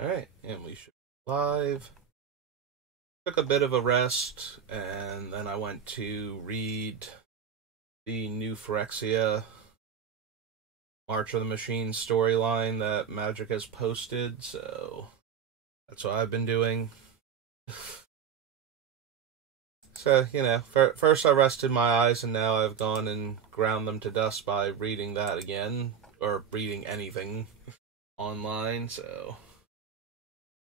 Alright, and we should be live. Took a bit of a rest, and then I went to read the new Phyrexia March of the Machine storyline that Magic has posted, so that's what I've been doing. So, first I rested my eyes, and now I've gone and ground them to dust by reading that again, or reading anything online, so,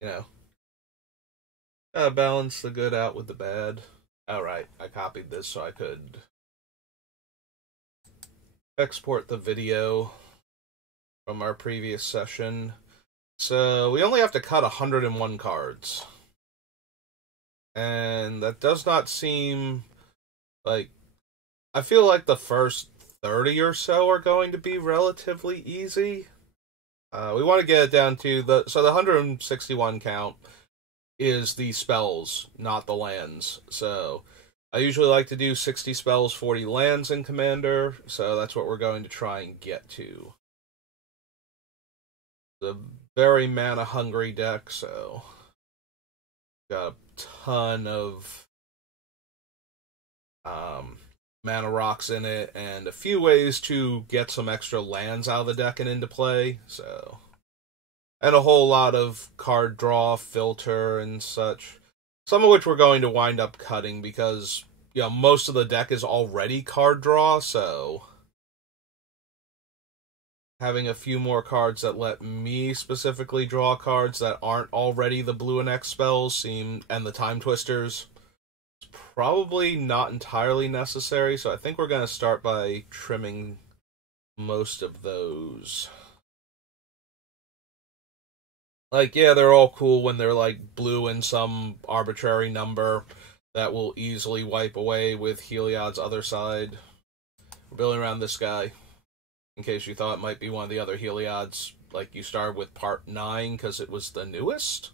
you know, balance the good out with the bad. Alright, I copied this so I could export the video from our previous session. So we only have to cut 101 cards. And that does not seem like... I feel like the first 30 or so are going to be relatively easy. We want to get it down to the 161 count is the spells, not the lands. So I usually like to do 60 spells, 40 lands in Commander, so that's what we're going to try and get to. The very mana-hungry deck, so got a ton of mana rocks in it, and a few ways to get some extra lands out of the deck and into play, so... And a whole lot of card draw, filter, and such. Some of which we're going to wind up cutting because, most of the deck is already card draw, so... Having a few more cards that let me specifically draw cards that aren't already the blue and X spells and the Time Twisters, is probably not entirely necessary, so I think we're going to start by trimming most of those. They're all cool when they're, blue in some arbitrary number that will easily wipe away with Heliod's other side. We're building around this guy, in case you thought it might be one of the other Heliods, you started with part 9 because it was the newest,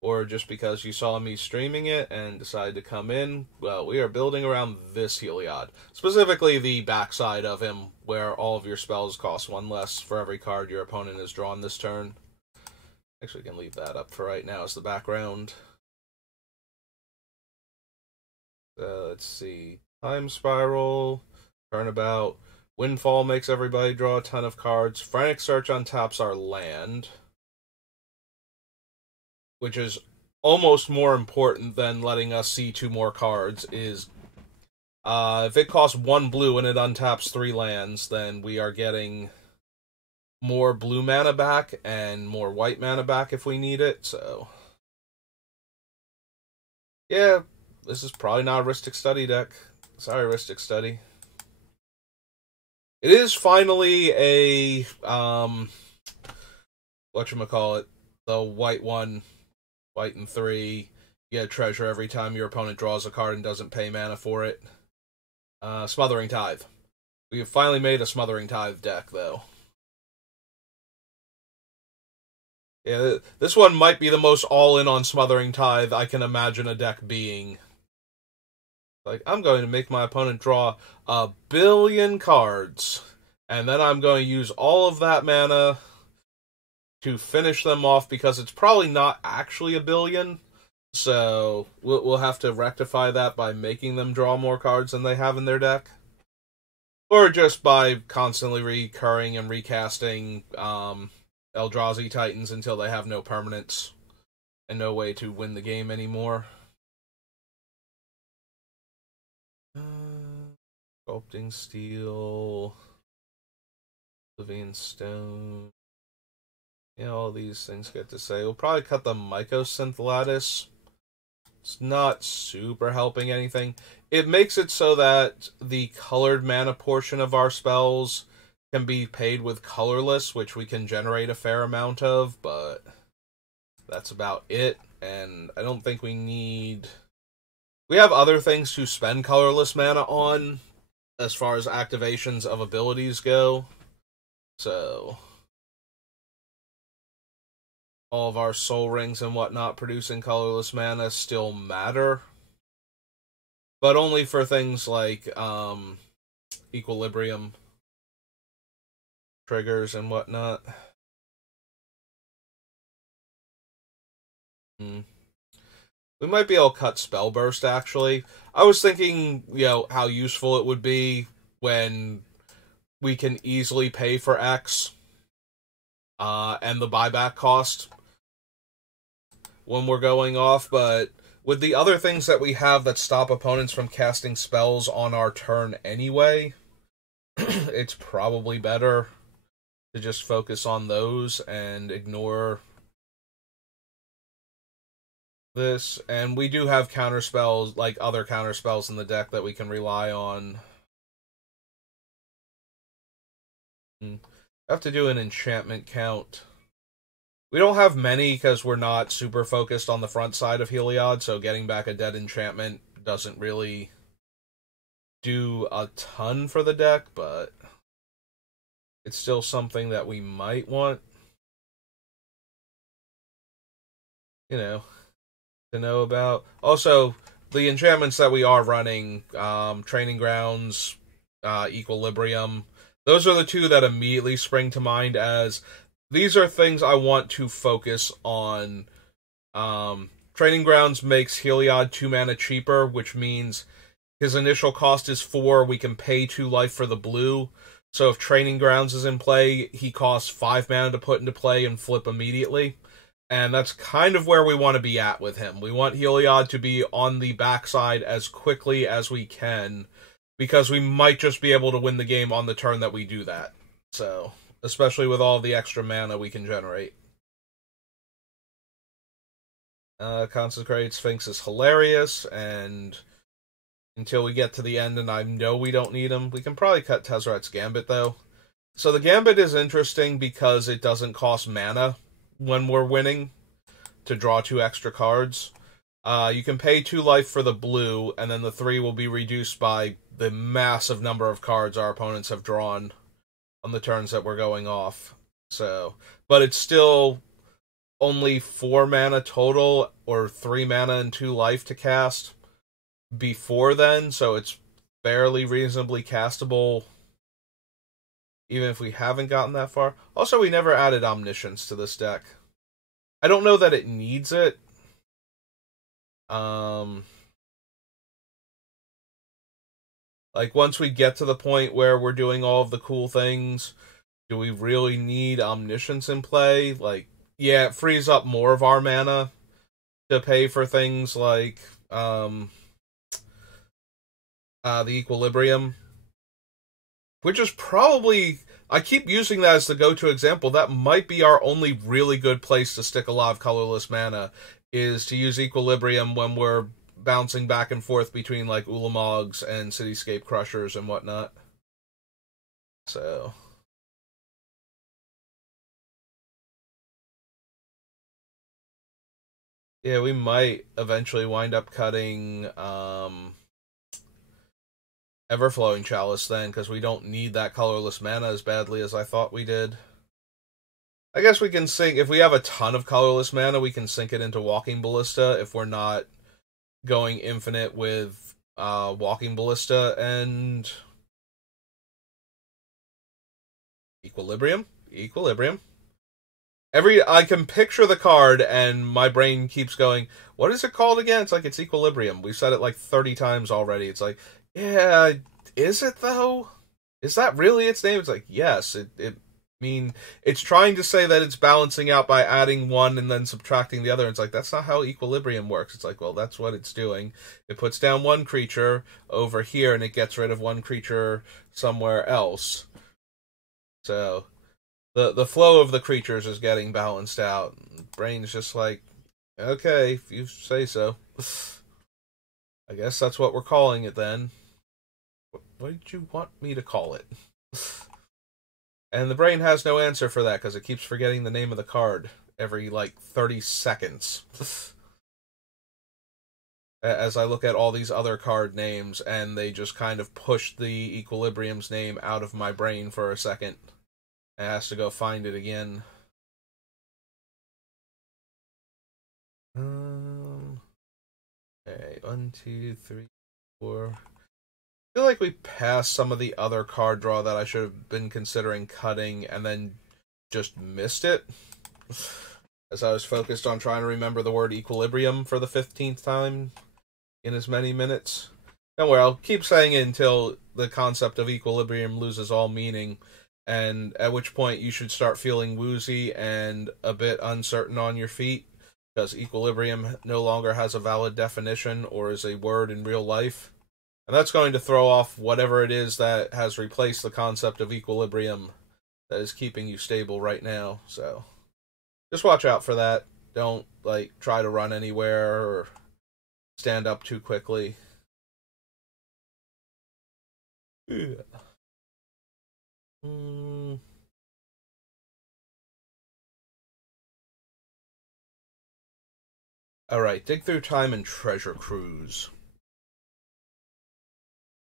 or just because you saw me streaming it and decided to come in. Well, we are building around this Heliod. Specifically the backside of him, where all of your spells cost 1 less for every card your opponent has drawn this turn. Actually, I can leave that up for right now as the background. Let's see. Time Spiral, Turnabout. Windfall makes everybody draw a ton of cards. Frantic Search untaps our land, which is almost more important than letting us see 2 more cards, is if it costs 1 blue and it untaps 3 lands, then we are getting more blue mana back and more white mana back if we need it, so... Yeah, this is probably not a Rhystic Study deck. Sorry, Rhystic Study. It is finally a, whatchamacallit, the white one, white and 3, you get a treasure every time your opponent draws a card and doesn't pay mana for it. Smothering Tithe. We have finally made a Smothering Tithe deck, though. Yeah, this one might be the most all-in on Smothering Tithe I can imagine a deck being. I'm going to make my opponent draw 1 billion cards, and then I'm going to use all of that mana to finish them off, because it's probably not actually 1 billion, so we'll have to rectify that by making them draw more cards than they have in their deck. Or just by constantly recurring and recasting Eldrazi Titans until they have no permanence and no way to win the game anymore. Sculpting Steel, Oblivion Stone. Yeah, all these things get to say. We'll probably cut the Mycosynth Lattice. It's not super helping anything. It makes it so that the colored mana portion of our spells can be paid with colorless, which we can generate a fair amount of, but that's about it, and I don't think we need... We have other things to spend colorless mana on, as far as activations of abilities go, so... All of our Soul Rings and whatnot producing colorless mana still matter, but only for things like, Equilibrium triggers and whatnot. Hmm. We might be able to cut Spell Burst, actually. I was thinking, how useful it would be when we can easily pay for X and the buyback cost when we're going off, but with the other things that we have that stop opponents from casting spells on our turn anyway, it's probably better to just focus on those and ignore this. And we do have counter spells, like other counter spells in the deck that we can rely on. I have to do an enchantment count. We don't have many because we're not super focused on the front side of Heliod, so getting back a dead enchantment doesn't really do a ton for the deck, but it's still something that we might want, to know about. Also, the enchantments that we are running, Training Grounds, Equilibrium, those are the two that immediately spring to mind as these are things I want to focus on. Training Grounds makes Heliod 2 mana cheaper, which means his initial cost is 4, we can pay 2 life for the blue. So if Training Grounds is in play, he costs 5 mana to put into play and flip immediately. And that's kind of where we want to be at with him. We want Heliod to be on the backside as quickly as we can, because we might just be able to win the game on the turn that we do that. So, especially with all the extra mana we can generate. Consecrated Sphinx is hilarious, and until we get to the end and I know we don't need him, we can probably cut Tezzeret's Gambit, though. So the Gambit is interesting because it doesn't cost mana when we're winning to draw 2 extra cards. You can pay 2 life for the blue, and then the 3 will be reduced by the massive number of cards our opponents have drawn on the turns that we're going off. So, but it's still only 4 mana total, or 3 mana and 2 life to cast before then, so it's fairly reasonably castable even if we haven't gotten that far. Also, we never added Omniscience to this deck. I don't know that it needs it. Like, once we get to the point where we're doing all of the cool things, do we really need Omniscience in play? Like, yeah, it frees up more of our mana to pay for things like the Equilibrium, which is probably, I keep using that as the go-to example, that might be our only really good place to stick a lot of colorless mana, is to use Equilibrium when we're bouncing back and forth between, like, Ulamogs and Cityscape Crushers and whatnot. So, yeah, we might eventually wind up cutting Everflowing Chalice then, because we don't need that colorless mana as badly as I thought we did. I guess we can sink, if we have a ton of colorless mana, we can sink it into Walking Ballista if we're not going infinite with Walking Ballista and Equilibrium. I can picture the card and my brain keeps going, what is it called again? It's like, it's Equilibrium. We've said it like 30 times already. It's like, yeah, is it though? Is that really its name? It's like, yes, it's trying to say that it's balancing out by adding one and then subtracting the other. It's like, that's not how Equilibrium works. It's like, well, that's what it's doing. It puts down one creature over here and it gets rid of one creature somewhere else. So the flow of the creatures is getting balanced out. Brain's just like, okay, if you say so. I guess that's what we're calling it then. What did you want me to call it? And the brain has no answer for that because it keeps forgetting the name of the card every, 30 seconds. As I look at all these other card names, and they just kind of push the Equilibrium's name out of my brain for a second. It has to go find it again. Okay, 1, 2, 3, 4. I feel like we passed some of the other card draw that I should have been considering cutting and then just missed it. as I was focused on trying to remember the word equilibrium for the 15th time in as many minutes. Don't worry, I'll keep saying it until the concept of equilibrium loses all meaning, and at which point you should start feeling woozy and a bit uncertain on your feet, because equilibrium no longer has a valid definition or is a word in real life. And that's going to throw off whatever it is that has replaced the concept of equilibrium that is keeping you stable right now. So just watch out for that. Don't, try to run anywhere or stand up too quickly. Yeah. Alright, dig through time and treasure cruise.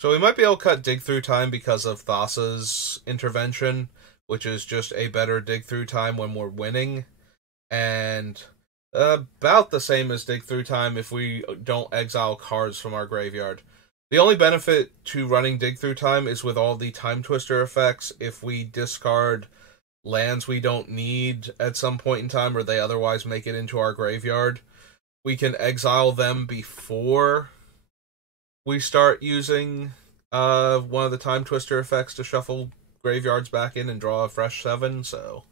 So we might be able to cut dig through time because of Thassa's intervention, which is just a better dig through time when we're winning, and about the same as dig through time if we don't exile cards from our graveyard. The only benefit to running dig through time is with all the time twister effects. If we discard lands we don't need at some point in time, or they otherwise make it into our graveyard, we can exile them before we start using one of the time twister effects to shuffle graveyards back in and draw a fresh 7, so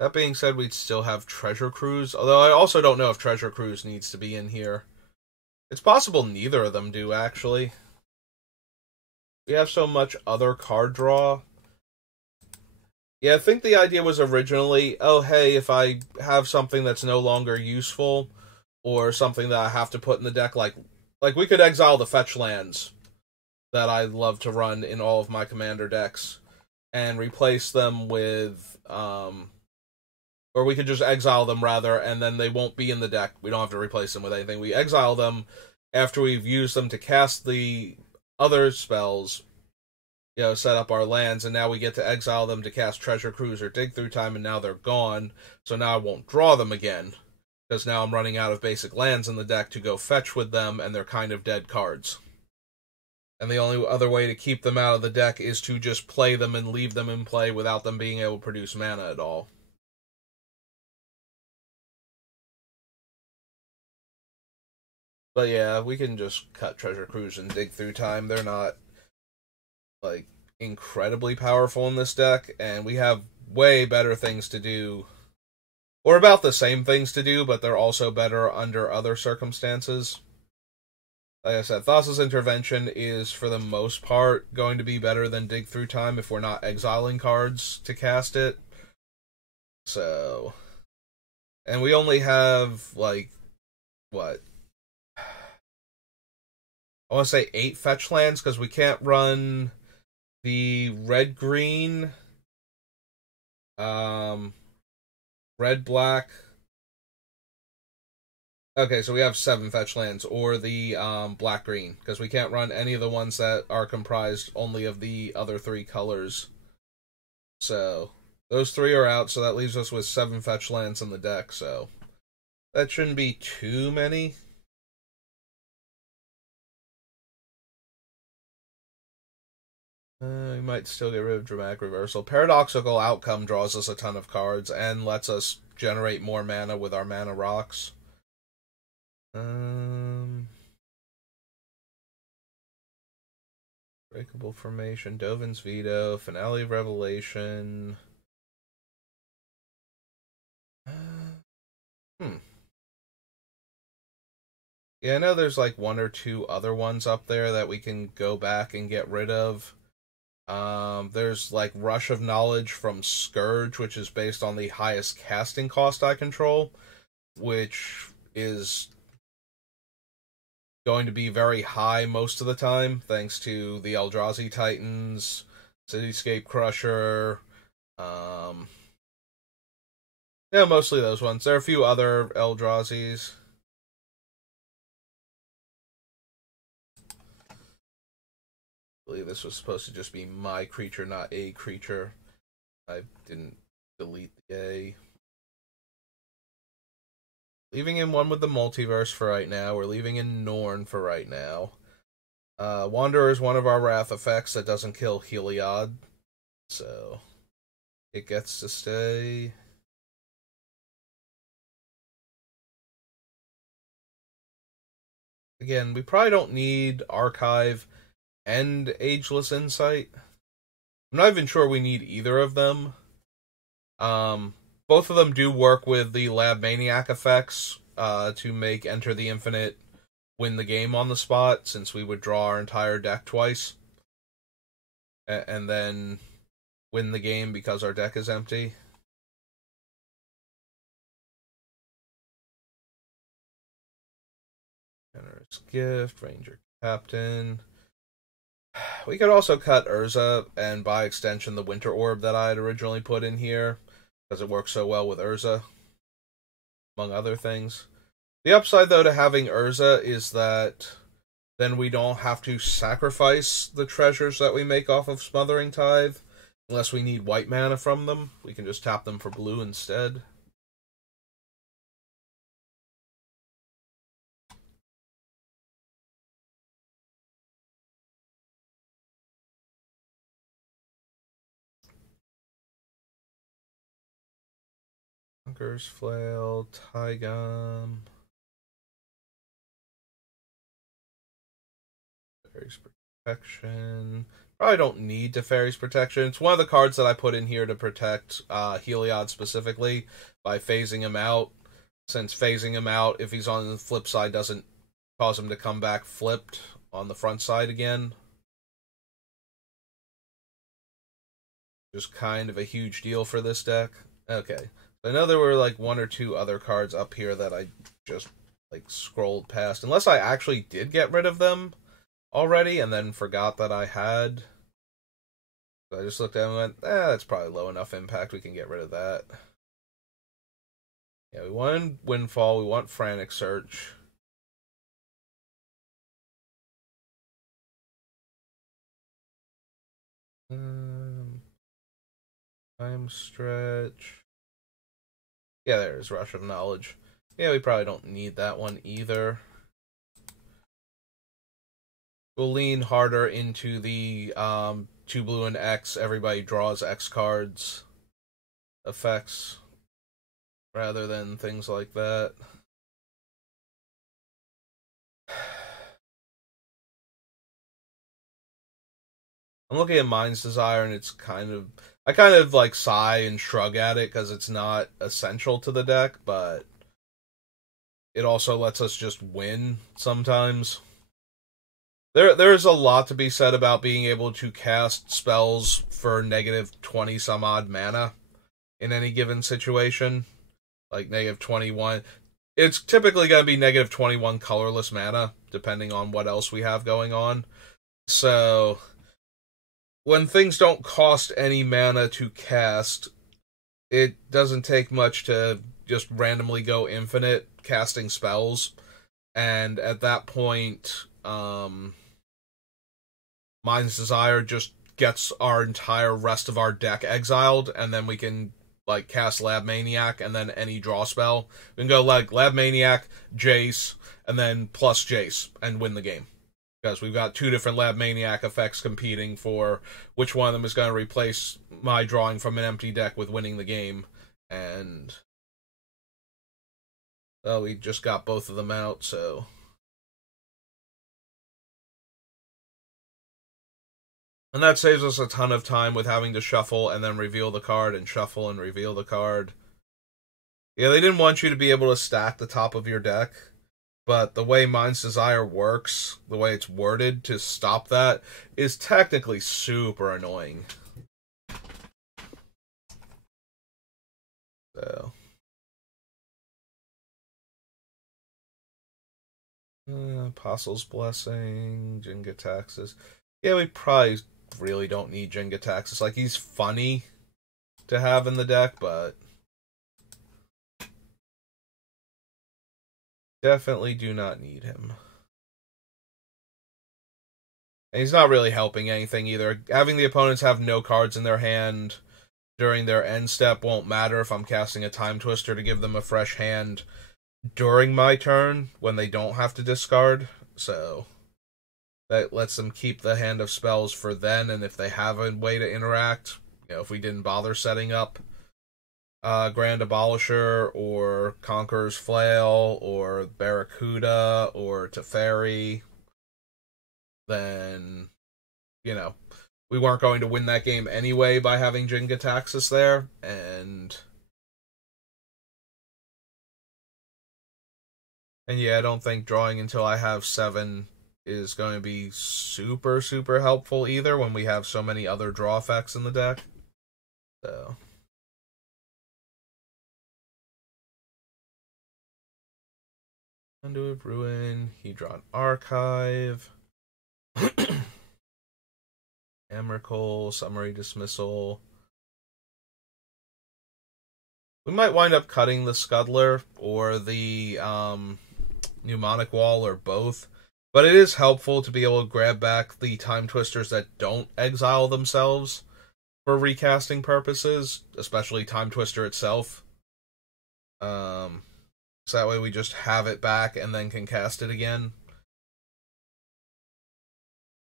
that being said, we'd still have Treasure Cruise, although I also don't know if Treasure Cruise needs to be in here. It's possible neither of them do, actually. We have so much other card draw. Yeah, I think the idea was originally, oh hey, if I have something that's no longer useful, or something that I have to put in the deck, like we could exile the fetch lands that I love to run in all of my commander decks, and replace them with, or we could just exile them, rather, and then they won't be in the deck. We don't have to replace them with anything. We exile them after we've used them to cast the other spells, set up our lands, and now we get to exile them to cast Treasure Cruise or Dig Through Time, and now they're gone, so now I won't draw them again, because now I'm running out of basic lands in the deck to go fetch with them, and they're kind of dead cards. And the only other way to keep them out of the deck is to just play them and leave them in play without them being able to produce mana at all. But yeah, we can just cut Treasure Cruise and Dig Through Time. They're not, incredibly powerful in this deck, and we have way better things to do. Or about the same things to do, but they're also better under other circumstances. Like I said, Thassa's intervention is, for the most part, going to be better than Dig Through Time if we're not exiling cards to cast it. So... And we only have, what? I want to say 8 fetch lands, because we can't run the red-green, red-black. Okay, so we have 7 fetch lands, or the black-green, because we can't run any of the ones that are comprised only of the other 3 colors. So, those 3 are out, so that leaves us with 7 fetch lands in the deck, so that shouldn't be too many. We might still get rid of Dramatic Reversal. Paradoxical Outcome draws us a ton of cards and lets us generate more mana with our mana rocks. Breakable Formation, Dovin's Veto, Finale of Revelation. Yeah, I know there's 1 or 2 other ones up there that we can go back and get rid of. There's Rush of Knowledge from Scourge, which is based on the highest casting cost I control, which is going to be very high most of the time, thanks to the Eldrazi Titans, Cityscape Crusher, yeah, mostly those ones. There are a few other Eldrazi's. I believe this was supposed to just be my creature, not a creature. I didn't delete the A. Leaving in one with the multiverse for right now. We're leaving in Norn for right now. Wanderer is one of our Wrath effects that doesn't kill Heliod, so it gets to stay. Again, we probably don't need Archive and Ageless Insight. I'm not even sure we need either of them. Both of them do work with the Lab Maniac effects to make Enter the Infinite win the game on the spot, since we would draw our entire deck twice. And then win the game because our deck is empty. Generous Gift, Ranger Captain. We could also cut Urza, and by extension the Winter Orb that I had originally put in here, because it works so well with Urza, among other things. The upside, though, to having Urza is that then we don't have to sacrifice the treasures that we make off of Smothering Tithe, unless we need white mana from them. We can just tap them for blue instead. Conqueror's Flail, Tygum. Fairy's Protection. Probably don't need Teferi's Protection. It's one of the cards that I put in here to protect Heliod specifically by phasing him out. Since phasing him out, if he's on the flip side, doesn't cause him to come back flipped on the front side again. Just kind of a huge deal for this deck. Okay. I know there were like one or two other cards up here that I just like scrolled past. Unless I actually did get rid of them already and then forgot that I had. So I just looked at them and went, that's probably low enough impact, we can get rid of that. Yeah, we want Windfall, we want Frantic Search. Time Stretch. Yeah, there's Rush of Knowledge. Yeah, we probably don't need that one either. We'll lean harder into the 2 blue and X, everybody draws X cards effects, rather than things like that. I'm looking at Mind's Desire, and it's I kind of like sigh and shrug at it because it's not essential to the deck, but it also lets us just win sometimes. There's a lot to be said about being able to cast spells for negative 20 some odd mana in any given situation. Like negative 21. It's typically going to be negative 21 colorless mana, depending on what else we have going on. So when things don't cost any mana to cast, it doesn't take much to just randomly go infinite casting spells. And at that point, Mind's Desire just gets our entire rest of our deck exiled, and then we can like cast Lab Maniac and then any draw spell. We can go like Lab Maniac, Jace, and then plus Jace and win the game. Because we've got 2 different Lab Maniac effects competing for which one of them is going to replace my drawing from an empty deck with winning the game. And well, we just got both of them out, so and that saves us a ton of time with having to shuffle and then reveal the card and shuffle and reveal the card. Yeah, they didn't want you to be able to stack the top of your deck, but the way Mind's Desire works, the way it's worded to stop that, is technically super annoying. So Apostle's Blessing, Jenga Taxes. Yeah, we probably really don't need Jenga Taxes. Like, he's funny to have in the deck, but definitely do not need him. And he's not really helping anything either. Having the opponents have no cards in their hand during their end step won't matter if I'm casting a Time Twister to give them a fresh hand during my turn when they don't have to discard. So that lets them keep the hand of spells for then, and if they have a way to interact, if we didn't bother setting up Grand Abolisher or Conqueror's Flail or Barracuda or Teferi, then, we weren't going to win that game anyway by having Jin-Gitaxias there, and yeah, I don't think drawing until I have 7 is going to be super, super helpful either when we have so many other draw effects in the deck. So... Conduit Ruin, Hedron Archive, Emrakul, Summary Dismissal. We might wind up cutting the Scuddler or the Mnemonic Wall or both, but it is helpful to be able to grab back the Time Twisters that don't exile themselves for recasting purposes, especially Time Twister itself. So that way we just have it back and then can cast it again.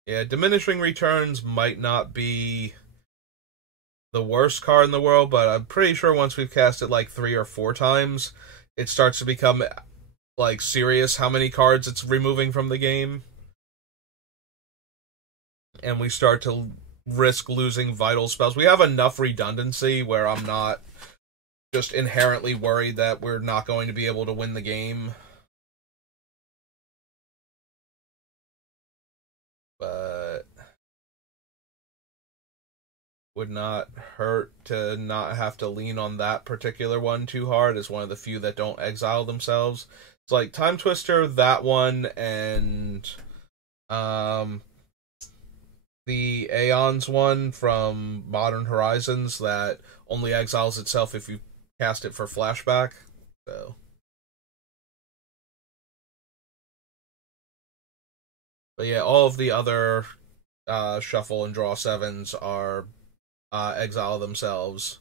Yeah, Diminishing Returns might not be the worst card in the world, but I'm pretty sure once we've cast it like 3 or 4 times, it starts to become like serious how many cards it's removing from the game. And we start to risk losing vital spells. We have enough redundancy where I'm not just inherently worried that we're not going to be able to win the game. But would not hurt to not have to lean on that particular one too hard as one of the few that don't exile themselves. It's like Time Twister, that one, and the Aeons one from Modern Horizons that only exiles itself if you cast it for flashback. So but yeah, all of the other shuffle and draw 7s are exile themselves.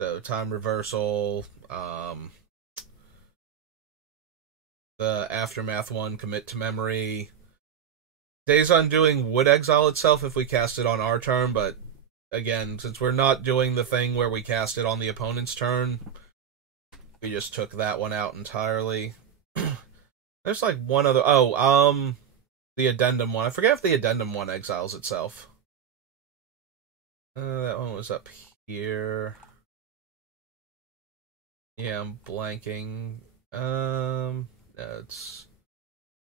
So Time Reversal, the Aftermath one, Commit to Memory. Days Undoing would exile itself if we cast it on our turn, but again, since we're not doing the thing where we cast it on the opponent's turn, we just took that one out entirely. There's like one other... the Addendum one. I forget if the Addendum one exiles itself. That one was up here. Yeah, I'm blanking.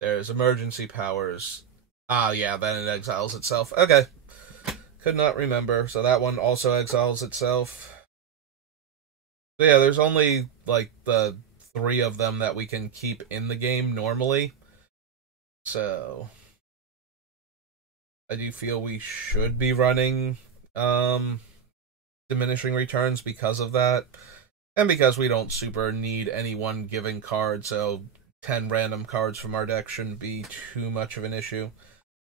There's Emergency Powers. Yeah, then it exiles itself. Okay. Could not remember. So that one also exiles itself. So yeah, there's only, like, the 3 of them that we can keep in the game normally. So I do feel we should be running Diminishing Returns because of that. And because we don't super need any one given card, so 10 random cards from our deck shouldn't be too much of an issue.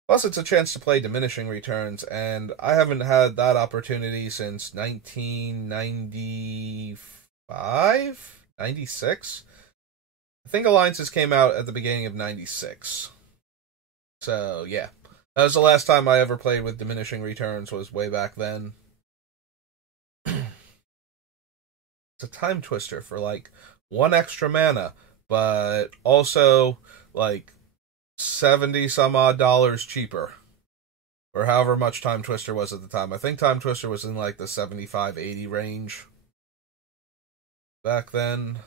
Plus, it's a chance to play Diminishing Returns, and I haven't had that opportunity since 1995? 96? I think Alliances came out at the beginning of 96. So, yeah. That was the last time I ever played with Diminishing Returns, was way back then. It's a Time Twister for, like, 1 extra mana, but also, like, $70 some odd cheaper, or however much Time Twister was at the time. I think Time Twister was in like the 75-80 range back then,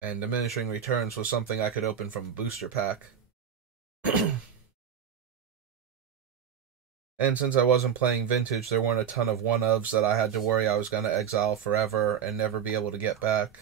and Diminishing Returns was something I could open from a booster pack. And since I wasn't playing Vintage, there weren't a ton of one-ofs that I had to worry I was going to exile forever and never be able to get back.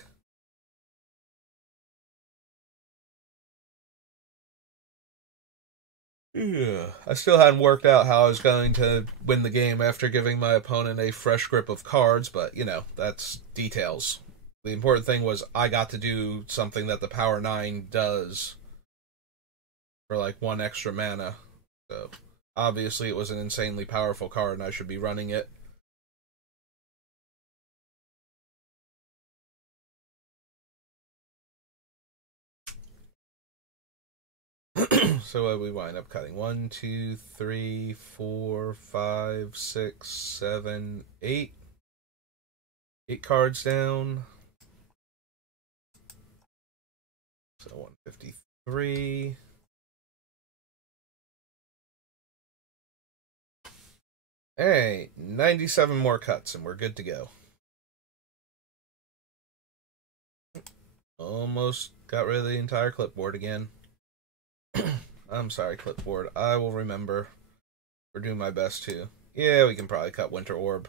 Yeah, I still hadn't worked out how I was going to win the game after giving my opponent a fresh grip of cards, but, that's details. The important thing was I got to do something that the Power 9 does for, like, 1 extra mana. So, obviously it was an insanely powerful card and I should be running it. So what we wind up cutting? 1, 2, 3, 4, 5, 6, 7, 8. 8 cards down. So 153. Hey, 97 more cuts and we're good to go. Almost got rid of the entire clipboard again. I'm sorry, clipboard. I will remember. We're doing my best to. Yeah, we can probably cut Winter Orb.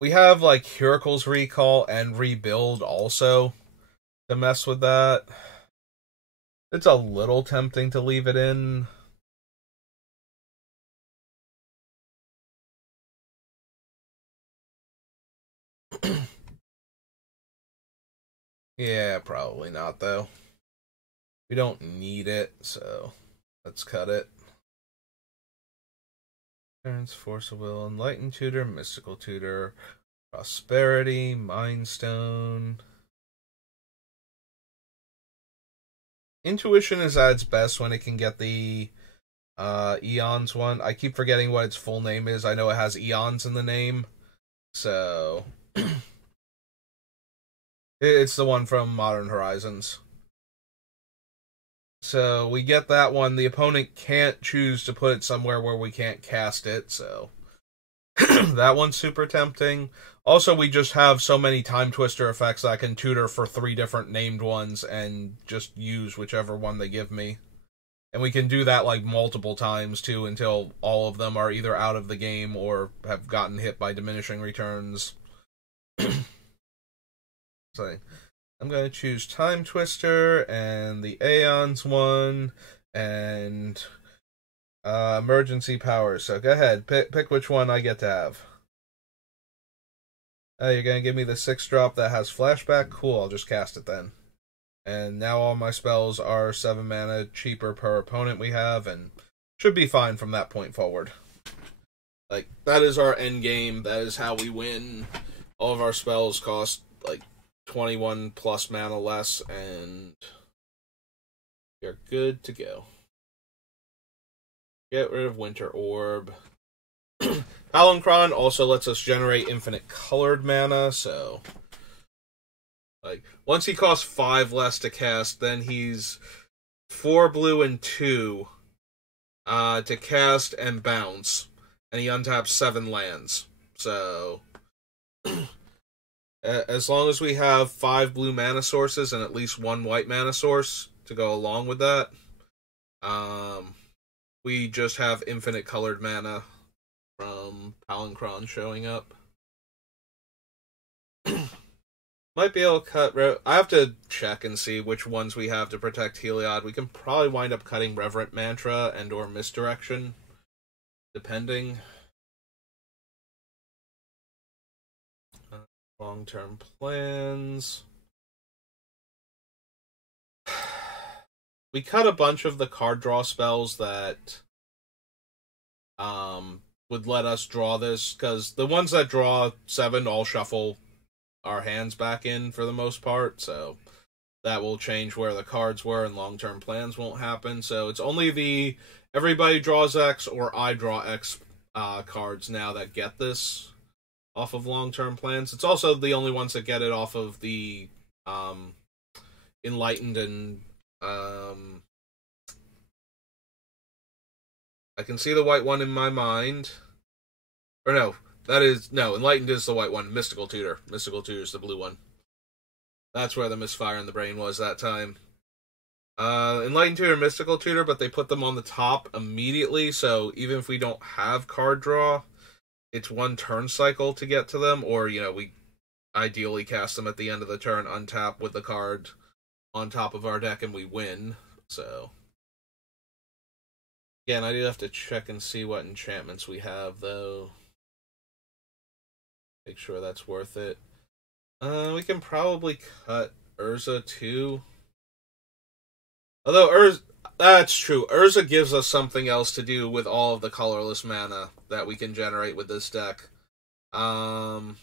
We have, like, Huricle's Recall and Rebuild also to mess with that. It's a little tempting to leave it in. Yeah, probably not, though. We don't need it, so let's cut it. Turns, Force of Will, Enlightened Tutor, Mystical Tutor, Prosperity, Mind Stone. Intuition is at its best when it can get the Eons one. I keep forgetting what its full name is. I know it has Eons in the name, so it's the one from Modern Horizons. So we get that one. The opponent can't choose to put it somewhere where we can't cast it, so that one's super tempting. Also, we just have so many Time Twister effects that I can tutor for 3 different named ones and just use whichever one they give me. And we can do that like multiple times too until all of them are either out of the game or have gotten hit by diminishing returns. So I'm going to choose Time Twister and the Aeons one and Emergency Powers. So go ahead, pick which one I get to have. You're going to give me the 6-drop that has Flashback? Cool, I'll just cast it then. And now all my spells are 7 mana cheaper per opponent we have, and should be fine from that point forward. Like, that is our end game. That is how we win. All of our spells cost, like, 21 plus mana less, and you're good to go. Get rid of Winter Orb. Palinchron also lets us generate infinite colored mana, so like once he costs 5 less to cast, then he's 4 blue and 2 to cast and bounce, and he untaps 7 lands. So as long as we have 5 blue mana sources and at least 1 white mana source to go along with that, we just have infinite colored mana from Palinchron showing up. Might be able to cut... I have to check and see which ones we have to protect Heliod. We can probably wind up cutting Reverent Mantra and or Misdirection, depending. Long-term plans. We cut a bunch of the card draw spells that would let us draw this, because the ones that draw 7 all shuffle our hands back in for the most part, so that will change where the cards were and long-term plans won't happen. So it's only the everybody draws X or I draw X cards now that get this off of long-term plans. It's also the only ones that get it off of the Enlightened and I can see the white one in my mind. Or no, Enlightened is the white one. Mystical Tutor. Mystical Tutor is the blue one. That's where the misfire in the brain was that time. Enlightened Tutor, Mystical Tutor, but they put them on the top immediately, so even if we don't have card draw, it's 1 turn cycle to get to them, or, we ideally cast them at the end of the turn, untap with the card on top of our deck, and we win, so... Again, I do have to check and see what enchantments we have, though. Make sure that's worth it. We can probably cut Urza, too. Although, that's true. Urza gives us something else to do with all of the colorless mana that we can generate with this deck. Does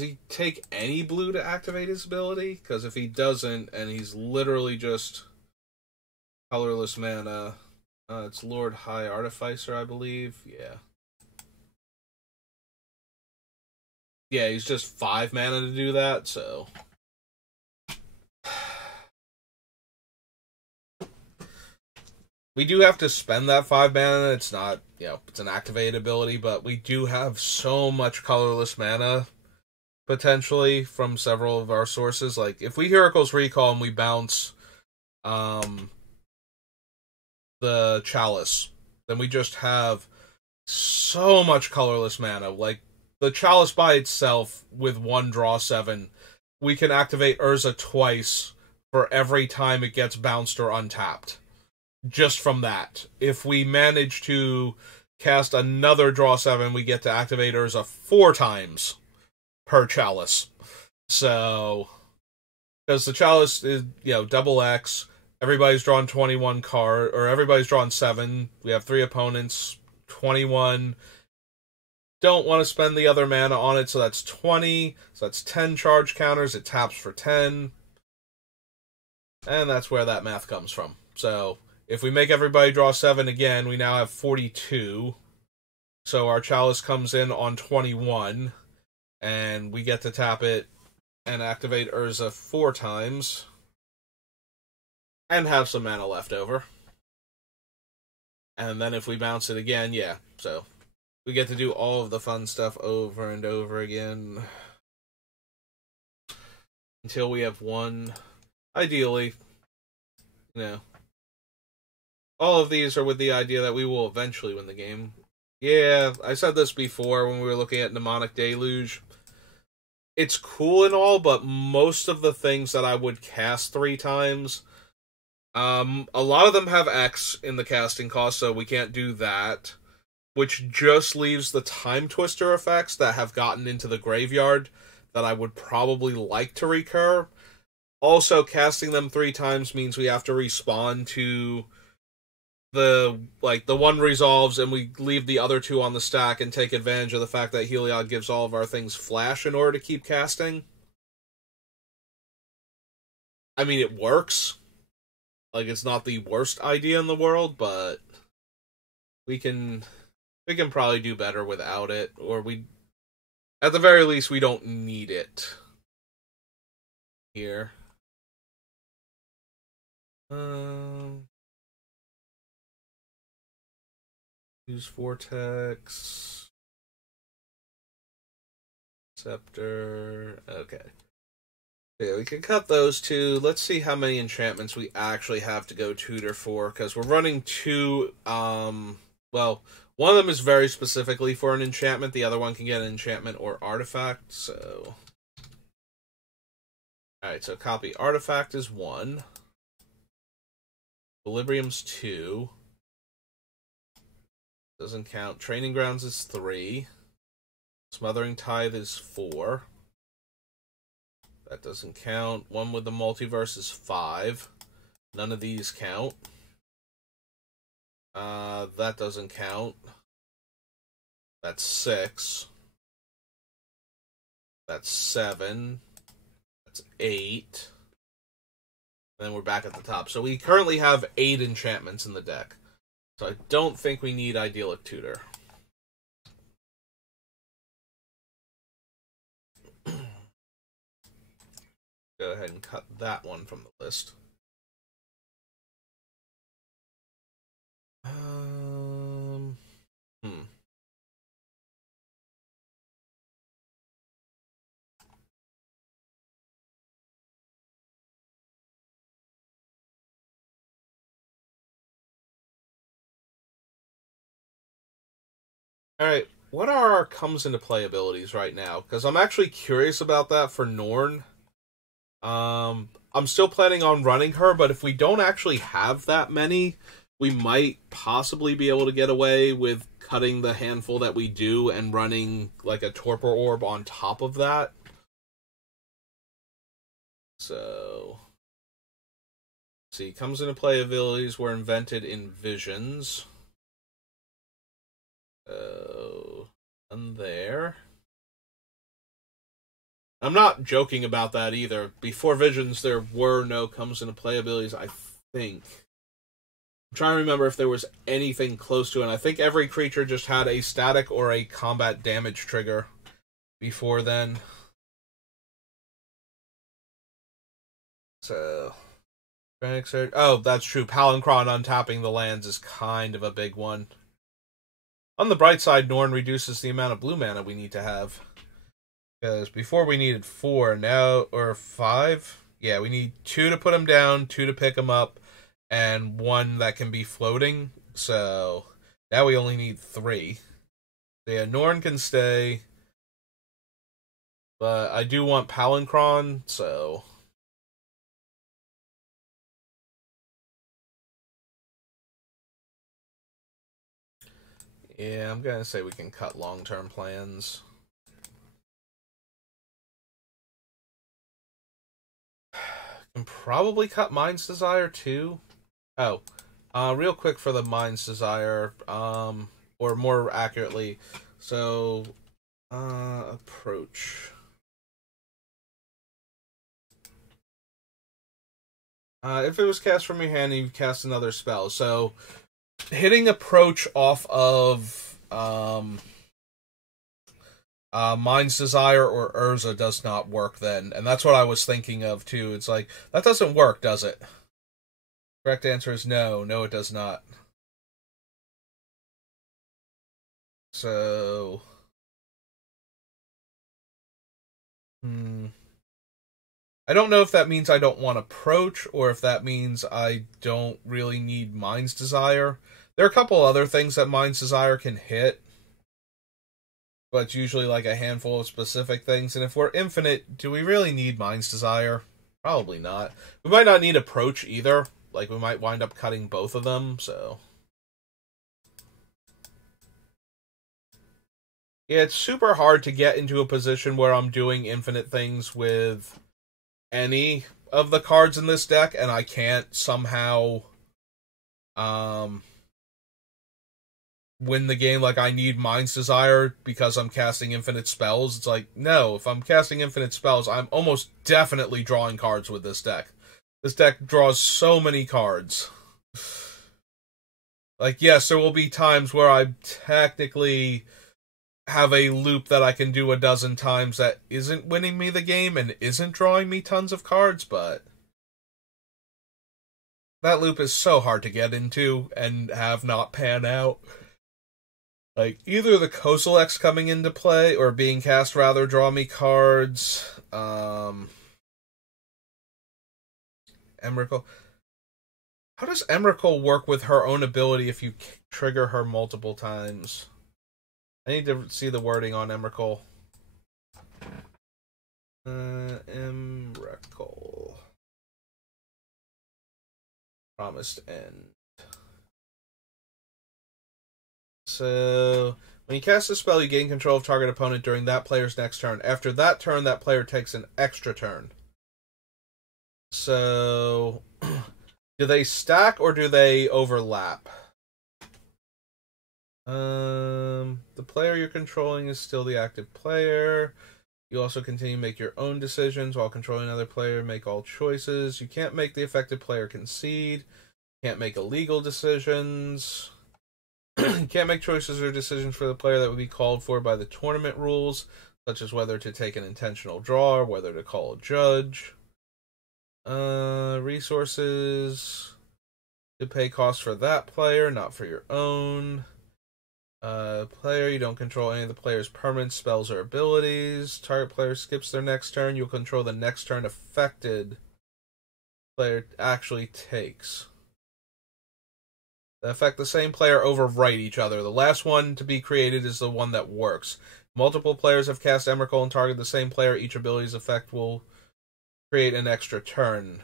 he take any blue to activate his ability? Because if he doesn't, and he's literally just... Colorless mana. It's Lord High Artificer, I believe. Yeah. Yeah, he's just 5 mana to do that, so. We do have to spend that 5 mana. It's not, it's an activated ability, but we do have so much colorless mana potentially from several of our sources. Like, if we Heracle's Recall and we bounce the Chalice, then we just have so much colorless mana. Like, the Chalice by itself, with 1 draw 7, we can activate Urza twice for every time it gets bounced or untapped. Just from that. If we manage to cast another draw 7, we get to activate Urza 4 times per Chalice. So, because the Chalice is, double X, everybody's drawn 21 card, or everybody's drawn 7. We have 3 opponents, 21. Don't want to spend the other mana on it, so that's 20. So that's 10 charge counters. It taps for 10. And that's where that math comes from. So, if we make everybody draw 7 again, we now have 42. So our Chalice comes in on 21, and we get to tap it and activate Urza 4 times, and have some mana left over. And then if we bounce it again, yeah, so we get to do all of the fun stuff over and over again. Until we have one, ideally, all of these are with the idea that we will eventually win the game. Yeah, I said this before when we were looking at Mnemonic Deluge. It's cool and all, but most of the things that I would cast 3 times, a lot of them have X in the casting cost, so we can't do that. Which just leaves the Time Twister effects that have gotten into the graveyard that I would probably like to recur. Also, casting them 3 times means we have to respawn to the one resolves, and we leave the other 2 on the stack and take advantage of the fact that Heliod gives all of our things flash in order to keep casting. I mean, it works. Like, it's not the worst idea in the world, but we can probably do better without it, or at the very least, we don't need it here. Use Vortex. Scepter. Okay. Yeah, we can cut those 2. Let's see how many enchantments we actually have to go tutor for, because we're running 2, well, one of them is very specifically for an enchantment, the other one can get an enchantment or artifact, so. Alright, so copy artifact is 1. Equilibrium's 2. Doesn't count. Training Grounds is 3. Smothering Tithe is 4. That doesn't count. One with the Multiverse is 5. None of these count. That doesn't count. That's 6. That's 7. That's 8. And then we're back at the top. So we currently have 8 enchantments in the deck. So I don't think we need Idyllic Tutor. Go ahead and cut that one from the list. Alright, what are our comes into play abilities right now? Because I'm actually curious about that for Norn. I'm still planning on running her, but if we don't actually have that many, we might possibly be able to get away with cutting the handful that we do and running like a Torpor Orb on top of that. So, see, comes into play abilities were invented in Visions. And there. I'm not joking about that either. Before Visions, there were no comes into play abilities, I think. I'm trying to remember if there was anything close to it. I think every creature just had a static or a combat damage trigger before then. So, oh, that's true. Palancron untapping the lands is kind of a big one. On the bright side, Norn reduces the amount of blue mana we need to have. Because before we needed 4, now, or 5? Yeah, we need 2 to put them down, 2 to pick them up, and 1 that can be floating. So, now we only need 3. Yeah, Norn can stay. But I do want Palancron, so... yeah, I'm gonna say we can cut long-term plans. Can probably cut Mind's Desire too. Oh, real quick for the Mind's Desire, or more accurately, so approach. If it was cast from your hand, you cast another spell. So hitting approach off of Mind's Desire or Urza does not work then. And that's what I was thinking of too. It's like, that doesn't work, does it? Correct answer is no. No, it does not. So... I don't know if that means I don't want approach, or if that means I don't really need Mind's Desire. There are a couple other things that Mind's Desire can hit, but it's usually like a handful of specific things. And if we're infinite, do we really need Mind's Desire? Probably not. We might not need approach either. Like, we might wind up cutting both of them, so... yeah, it's super hard to get into a position where I'm doing infinite things with any of the cards in this deck, and I can't somehow win the game. Like, I need Mind's Desire because I'm casting infinite spells. It's like, no, if I'm casting infinite spells, I'm almost definitely drawing cards with this deck. This deck draws so many cards. Like, yes, there will be times where I technically have a loop that I can do a dozen times that isn't winning me the game and isn't drawing me tons of cards, but that loop is so hard to get into and have not pan out. Like, either the Kozilek's coming into play, or being cast rather draw me cards. Emrakul. How does Emrakul work with her own ability if you trigger her multiple times? I need to see the wording on Emrakul. Emrakul. Promised End. So, when you cast a spell, you gain control of target opponent during that player's next turn. After that turn, that player takes an extra turn. So, do they stack or do they overlap? The player you're controlling is still the active player. You also continue to make your own decisions while controlling another player. Make all choices. You can't make the affected player concede. Can't make illegal decisions. You can't make choices or decisions for the player that would be called for by the tournament rules, such as whether to take an intentional draw or whether to call a judge. Resources. To pay costs for that player, not for your own. Player, you don't control any of the player's permanent spells or abilities. Target player skips their next turn. You'll control the next turn affected player actually takes. They affect the same player overwrite each other. The last one to be created is the one that works. Multiple players have cast Emrakul and target the same player. Each ability's effect will create an extra turn.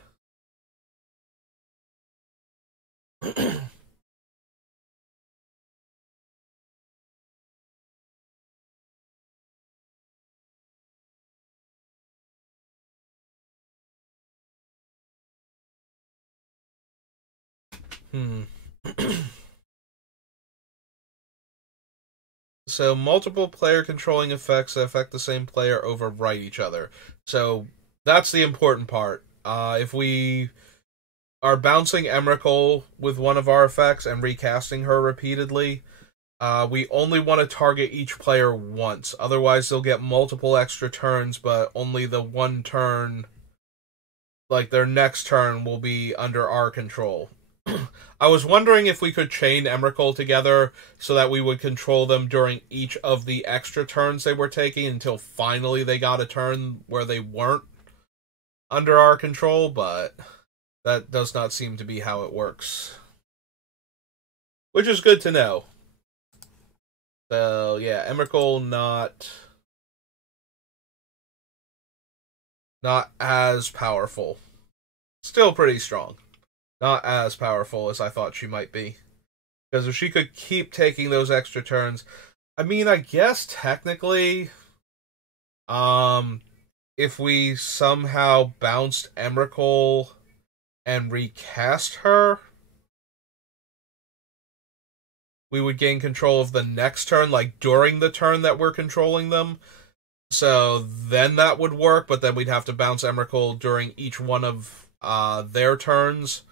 So, multiple player controlling effects that affect the same player overwrite each other. So, that's the important part. If we are bouncing Emrakul with one of our effects and recasting her repeatedly, we only want to target each player once. Otherwise, they'll get multiple extra turns, but only the one turn, like their next turn, will be under our control. I was wondering if we could chain Emrakul together so that we would control them during each of the extra turns they were taking until finally they got a turn where they weren't under our control, but that does not seem to be how it works. Which is good to know. So, yeah, Emrakul not as powerful. Still pretty strong. Not as powerful as I thought she might be. Because if she could keep taking those extra turns, I mean, I guess technically, if we somehow bounced Emrakul and recast her, we would gain control of the next turn, like during the turn that we're controlling them. So then that would work, but then we'd have to bounce Emrakul during each one of their turns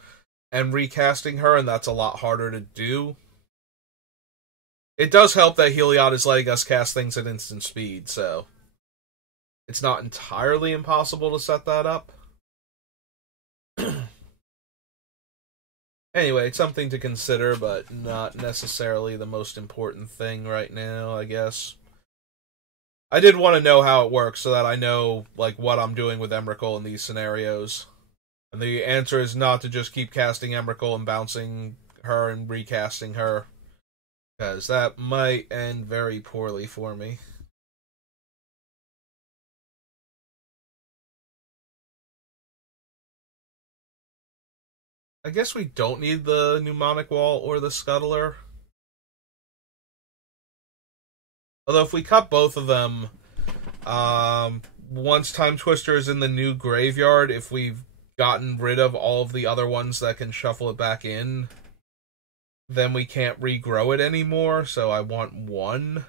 and recasting her, and that's a lot harder to do. It does help that Heliod is letting us cast things at instant speed, so it's not entirely impossible to set that up. Anyway, it's something to consider, but not necessarily the most important thing right now, I guess. I did want to know how it works so that I know like what I'm doing with Emrakul in these scenarios. And the answer is not to just keep casting Emrakul and bouncing her and recasting her, because that might end very poorly for me. I guess we don't need the Mnemonic Wall or the Scuttler. Although if we cut both of them, once Time Twister is in the new graveyard, if we've gotten rid of all of the other ones that can shuffle it back in, then we can't regrow it anymore, so I want one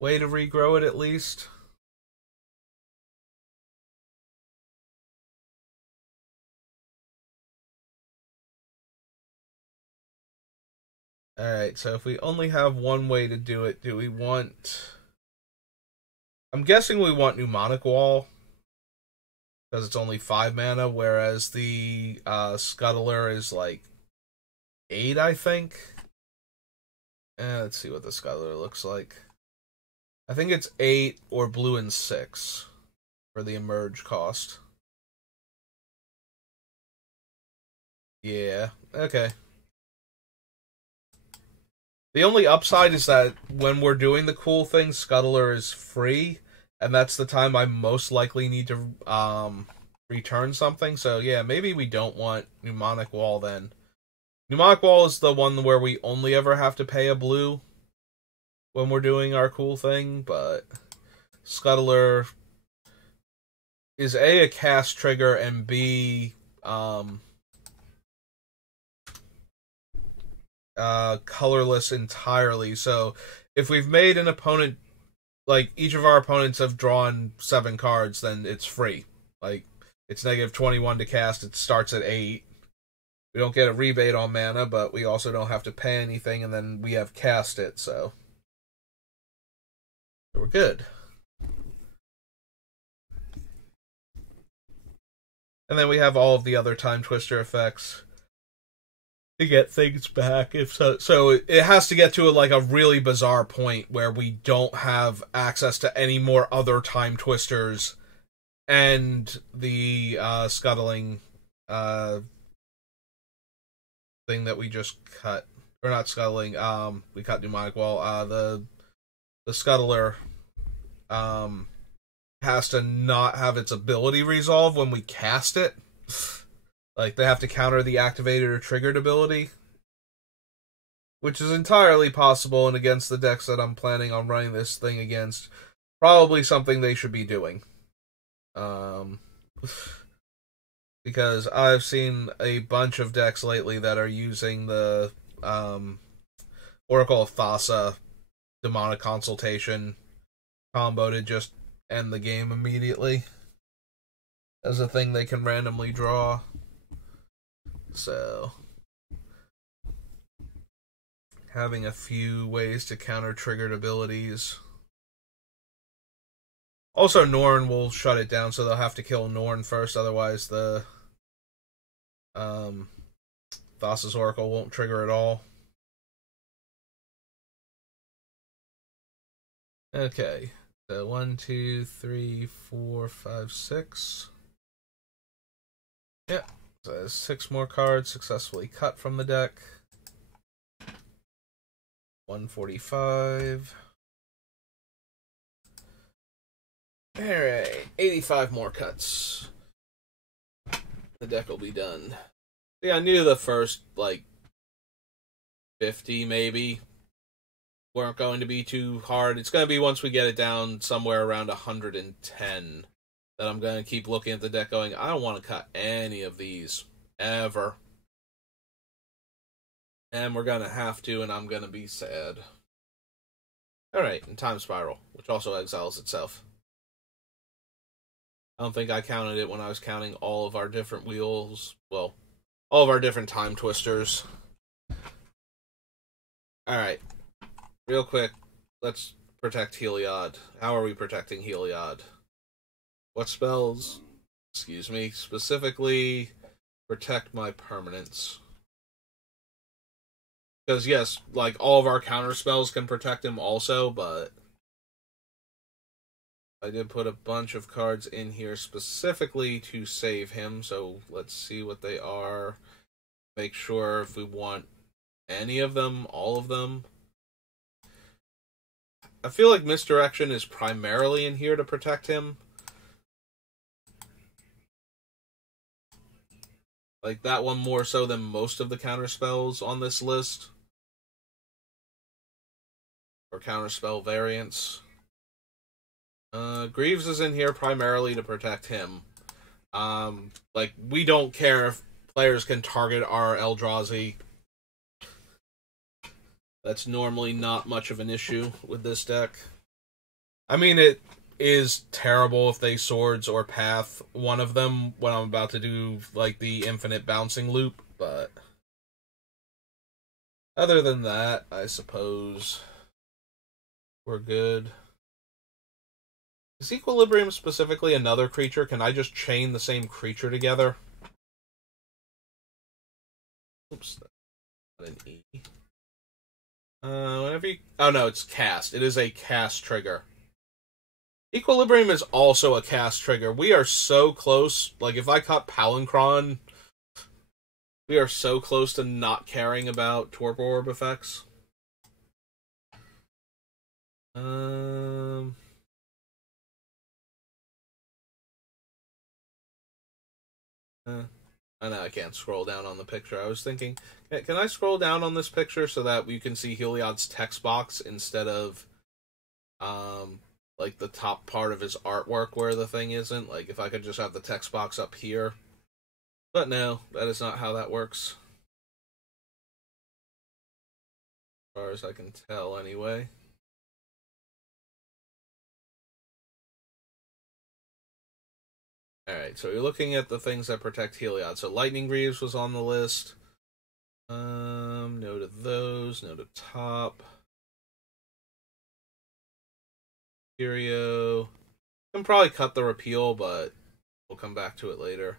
way to regrow it at least. Alright, so if we only have one way to do it, do we want... I'm guessing we want Mnemonic Wall, because it's only 5 mana, whereas the Scuttler is like 8, I think. Let's see what the Scuttler looks like. I think it's 8 or blue and 6 for the Emerge cost. Yeah, okay. The only upside is that when we're doing the cool thing, Scuttler is free, and that's the time I most likely need to return something. So yeah, maybe we don't want Mnemonic Wall then. Mnemonic Wall is the one where we only ever have to pay a blue when we're doing our cool thing, but Scuttler is A, a cast trigger, and B, colorless entirely. So if we've made an opponent, like each of our opponents have drawn 7 cards, then it's free. Like it's negative 21 to cast, it starts at 8. We don't get a rebate on mana, but we also don't have to pay anything, and then we have cast it, so we're good. And then we have all of the other Time Twister effects to get things back. If so it has to get to like a really bizarre point where we don't have access to any more other Time Twisters, and the scuttling thing that we just cut, or not scuttling, we cut Mnemonic Wall. The Scuttler has to not have its ability resolve when we cast it. Like, they have to counter the activated or triggered ability, which is entirely possible, and against the decks that I'm planning on running this thing against, probably something they should be doing. Because I've seen a bunch of decks lately that are using the Oracle of Thassa Demonic Consultation combo to just end the game immediately as a thing they can randomly draw. So, having a few ways to counter triggered abilities. Also, Norn will shut it down, so they'll have to kill Norn first, otherwise the Thassa's Oracle won't trigger at all. Okay, so 1, 2, 3, 4, 5, 6. Yeah, so 6 more cards successfully cut from the deck. 145. Alright, 85 more cuts. The deck will be done. Yeah, I knew the first, 50 maybe weren't going to be too hard. It's going to be once we get it down somewhere around 110 that I'm going to keep looking at the deck going, I don't want to cut any of these. Ever. And we're going to have to, and I'm going to be sad. Alright, and Time Spiral, which also exiles itself. I don't think I counted it when I was counting all of our different wheels. Well, all of our different time twisters. Alright. Real quick, let's protect Heliod. How are we protecting Heliod? What spells, specifically protect my permanents? Because, yes, all of our counter spells can protect him also, but I did put a bunch of cards in here specifically to save him, so let's see what they are. Make sure if we want any of them, all of them. I feel like Misdirection is primarily in here to protect him. That one more so than most of the counter spells on this list. Or counter spell variants. Greaves is in here primarily to protect him. We don't care if players can target our Eldrazi. That's normally not much of an issue with this deck. I mean, it is terrible if they swords or path one of them when I'm about to do, the infinite bouncing loop, but other than that, I suppose we're good. Is Equilibrium specifically another creature? Can I just chain the same creature together? Oops, not an E. Whenever you... Oh no, it's cast. It is a cast trigger. Equilibrium is also a cast trigger. We are so close. If I cut Palancron, we are so close to not caring about Torpor Orb effects. I know I can't scroll down on the picture. I was thinking, can I scroll down on this picture so that you can see Heliod's text box instead of, the top part of his artwork where the thing isn't? If I could just have the text box up here. But no, that is not how that works. As far as I can tell, anyway. Alright, so you're looking at the things that protect Heliod. So Lightning Greaves was on the list. No to those, no to top. Curio. Can probably cut the repeal, but we'll come back to it later.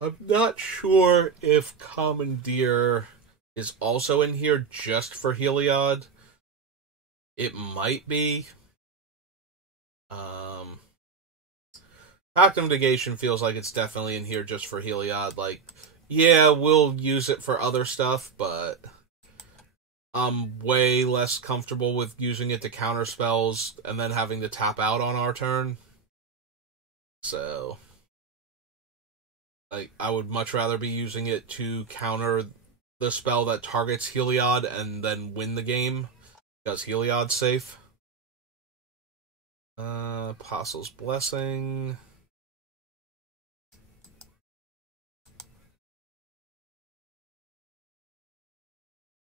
I'm not sure if Commandeer is also in here just for Heliod. It might be. Pact of Negation feels like it's definitely in here just for Heliod. Yeah, we'll use it for other stuff, but I'm way less comfortable with using it to counter spells and then having to tap out on our turn. So, I would much rather be using it to counter the spell that targets Heliod and then win the game, because Heliod's safe. Apostle's Blessing.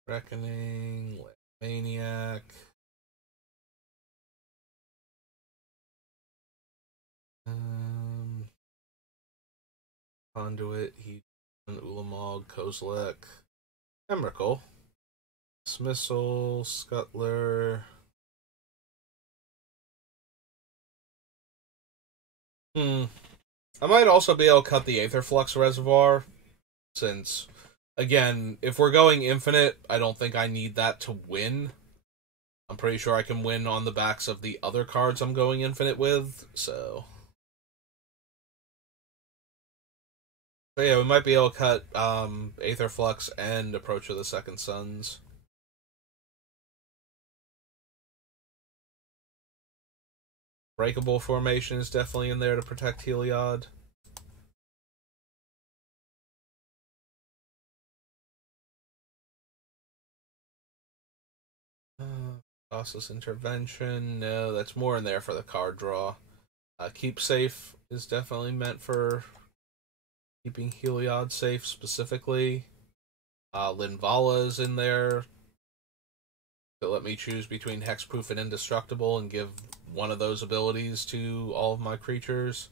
Reckoning, Maniac. Conduit, Heat, Ulamog, Kozilek, Emrakul, Dismissal, Scuttler. I might also be able to cut the Aetherflux Reservoir, since, again, if we're going infinite, I don't think I need that to win. I'm pretty sure I can win on the backs of the other cards I'm going infinite with, so... But yeah, we might be able to cut Aetherflux and Approach of the Second Sons. Breakable Formation is definitely in there to protect Heliod. Costless Intervention, no, that's more in there for the card draw. Keep Safe is definitely meant for keeping Heliod safe specifically. Linvala is in there to let me choose between Hexproof and Indestructible and give one of those abilities to all of my creatures.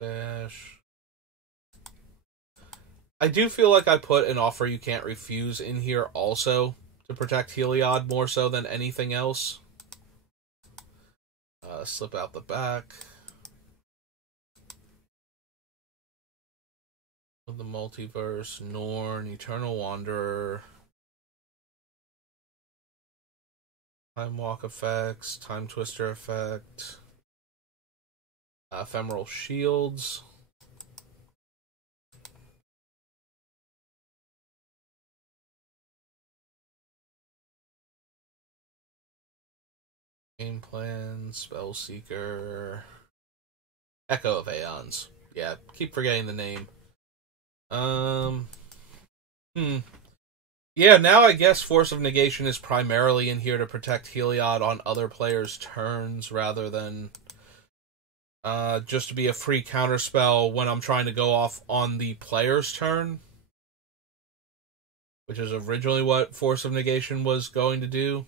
Dash. I do feel like I put an Offer You Can't Refuse in here also to protect Heliod more so than anything else. Slip out the back. Of the Multiverse, Norn, Eternal Wanderer, Time Walk effects, Time Twister effect, Ephemeral Shields. Game Plan, Spellseeker, Echo of Aeons. Yeah, keep forgetting the name. Yeah, now I guess Force of Negation is primarily in here to protect Heliod on other players' turns rather than just to be a free counterspell when I'm trying to go off on the player's turn, which is originally what Force of Negation was going to do.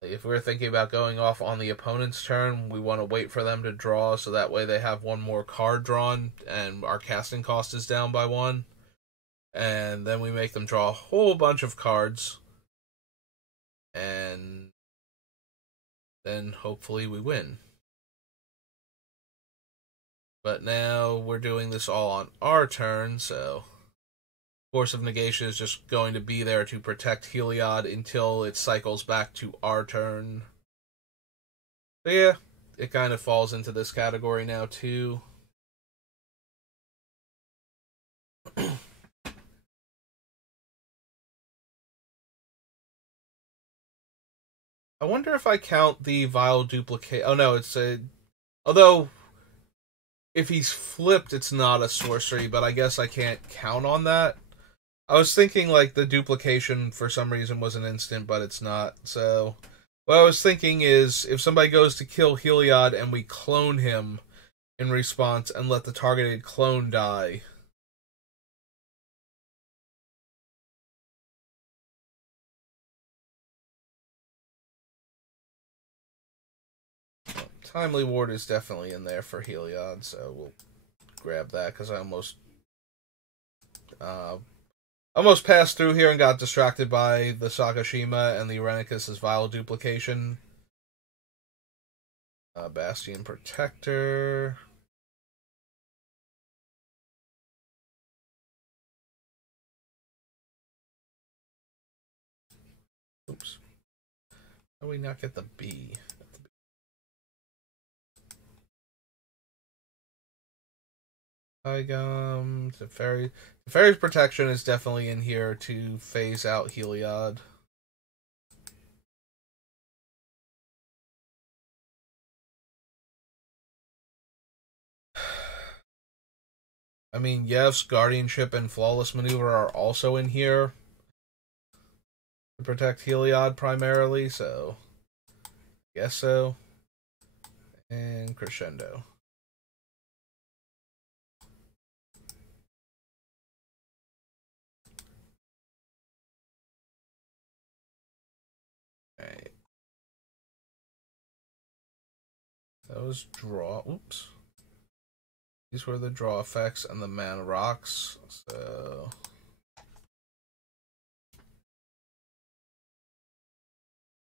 If we're thinking about going off on the opponent's turn, we want to wait for them to draw so that way they have one more card drawn and our casting cost is down by 1. And then we make them draw a whole bunch of cards. And then hopefully we win. But now we're doing this all on our turn, so Force of Negation is just going to be there to protect Heliod until it cycles back to our turn. But yeah, it kind of falls into this category now too. I wonder if I count the Vile Duplicate. Oh no, it's a... Although, if he's flipped, it's not a sorcery, but I guess I can't count on that. I was thinking, like, the duplication for some reason was an instant, but it's not. So, what I was thinking is, if somebody goes to kill Heliod and we clone him in response and let the targeted clone die. Timely Ward is definitely in there for Heliod, so we'll grab that, because I almost passed through here and got distracted by the Sakashima and the Irenicus' Vile Duplication. Bastion Protector. Oops. How do we not get the B? Teferi's Protection is definitely in here to phase out Heliod. I mean, yes, Guardianship and Flawless Maneuver are also in here to protect Heliod primarily, so guess so. And Crescendo. Alright. That was draw. Oops. These were the draw effects and the mana rocks. So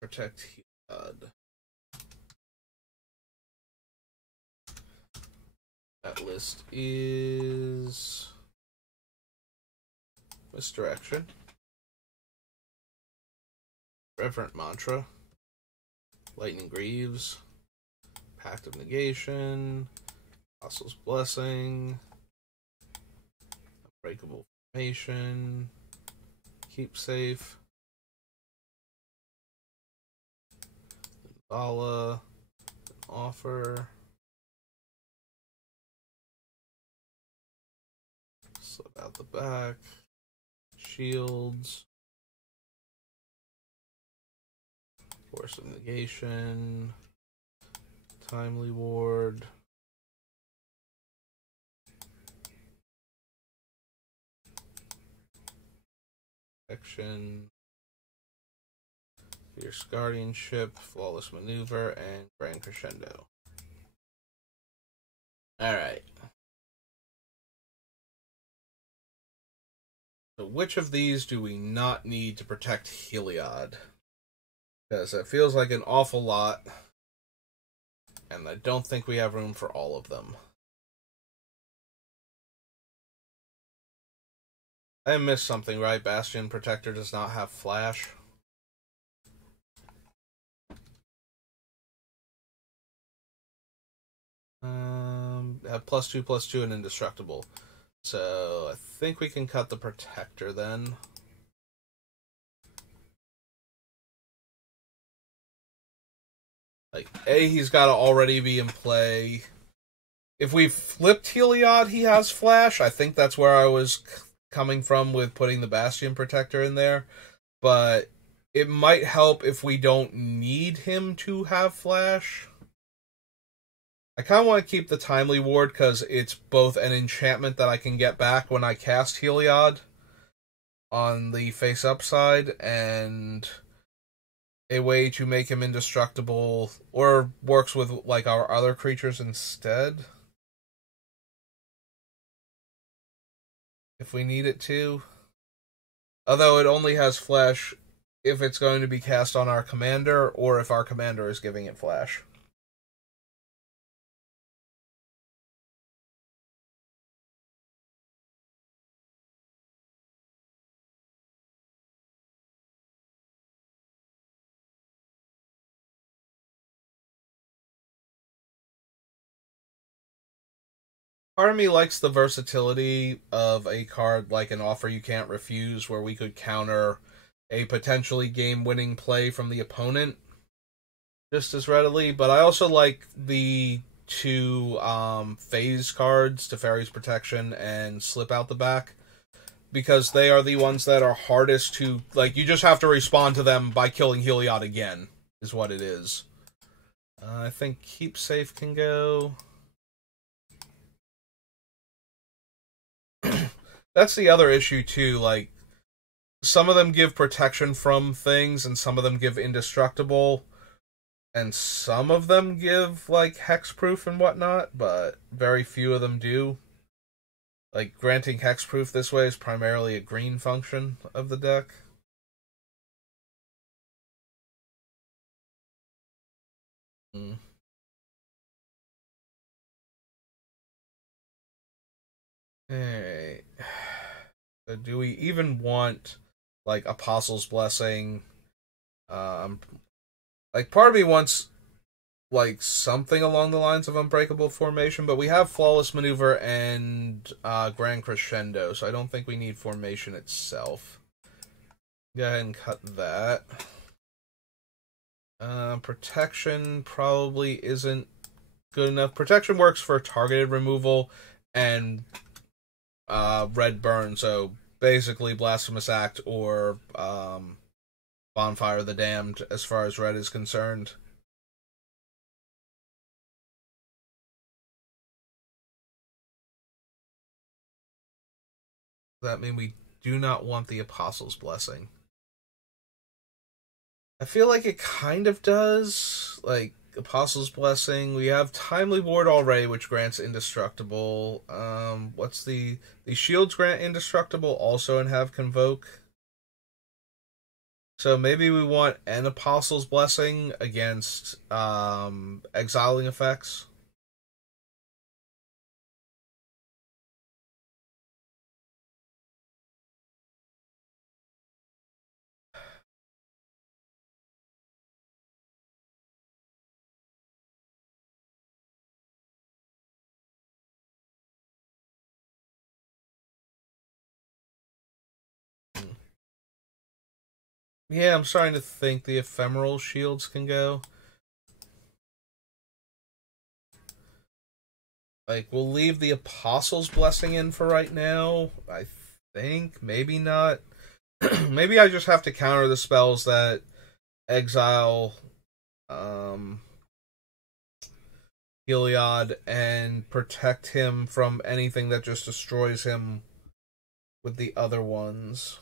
protect Heliod. That list is Misdirection, Reverent Mantra, Lightning Greaves, Pact of Negation, Apostle's Blessing, Unbreakable Formation, Keep Safe, Vala, Offer, slip out the back, Shields, Force of Negation, Timely Ward, Action, Fierce Guardianship, Flawless Maneuver, and Grand Crescendo. Alright. So which of these do we not need to protect Heliod? Because it feels like an awful lot, and I don't think we have room for all of them. I missed something, right? Bastion Protector does not have Flash. +2/+2 and Indestructible. So I think we can cut the Protector then. Like, he's got to already be in play. If we flipped Heliod, he has Flash. I think that's where I was coming from with putting the Bastion Protector in there. But it might help if we don't need him to have Flash. I kind of want to keep the Timely Ward because it's both an enchantment that I can get back when I cast Heliod on the face-up side, and a way to make him indestructible, or works with like our other creatures instead, if we need it to. Although it only has Flash if it's going to be cast on our commander, or if our commander is giving it Flash. Part of me likes the versatility of a card like an Offer You Can't Refuse, where we could counter a potentially game-winning play from the opponent just as readily, but I also like the two phase cards, Teferi's Protection and Slip Out the Back, because they are the ones that are hardest to, like, you just have to respond to them by killing Heliod again, is what it is. I think Keep Safe can go. That's the other issue, too. Like, some of them give protection from things, and some of them give indestructible, and some of them give, like, hexproof and whatnot, but very few of them do. Like, granting hexproof this way is primarily a green function of the deck. Alright. So do we even want, like, Apostle's Blessing? Like, part of me wants, like, something along the lines of Unbreakable Formation, but we have Flawless Maneuver and Grand Crescendo, so I don't think we need Formation itself. Go ahead and cut that. Protection probably isn't good enough. Protection works for targeted removal and red burn, so basically Blasphemous Act or Bonfire of the Damned as far as red is concerned. Does that mean we do not want the Apostle's Blessing? I feel like it kind of does. Like, Apostles' Blessing. We have Timely Ward already, which grants indestructible. What's the shields grant indestructible also and have Convoke? So maybe we want an Apostles' Blessing against exiling effects. Yeah, I'm starting to think the ephemeral shields can go. Like, we'll leave the Apostles' Blessing in for right now. I think. Maybe not. Maybe I just have to counter the spells that exile Heliod and protect him from anything that just destroys him with the other ones.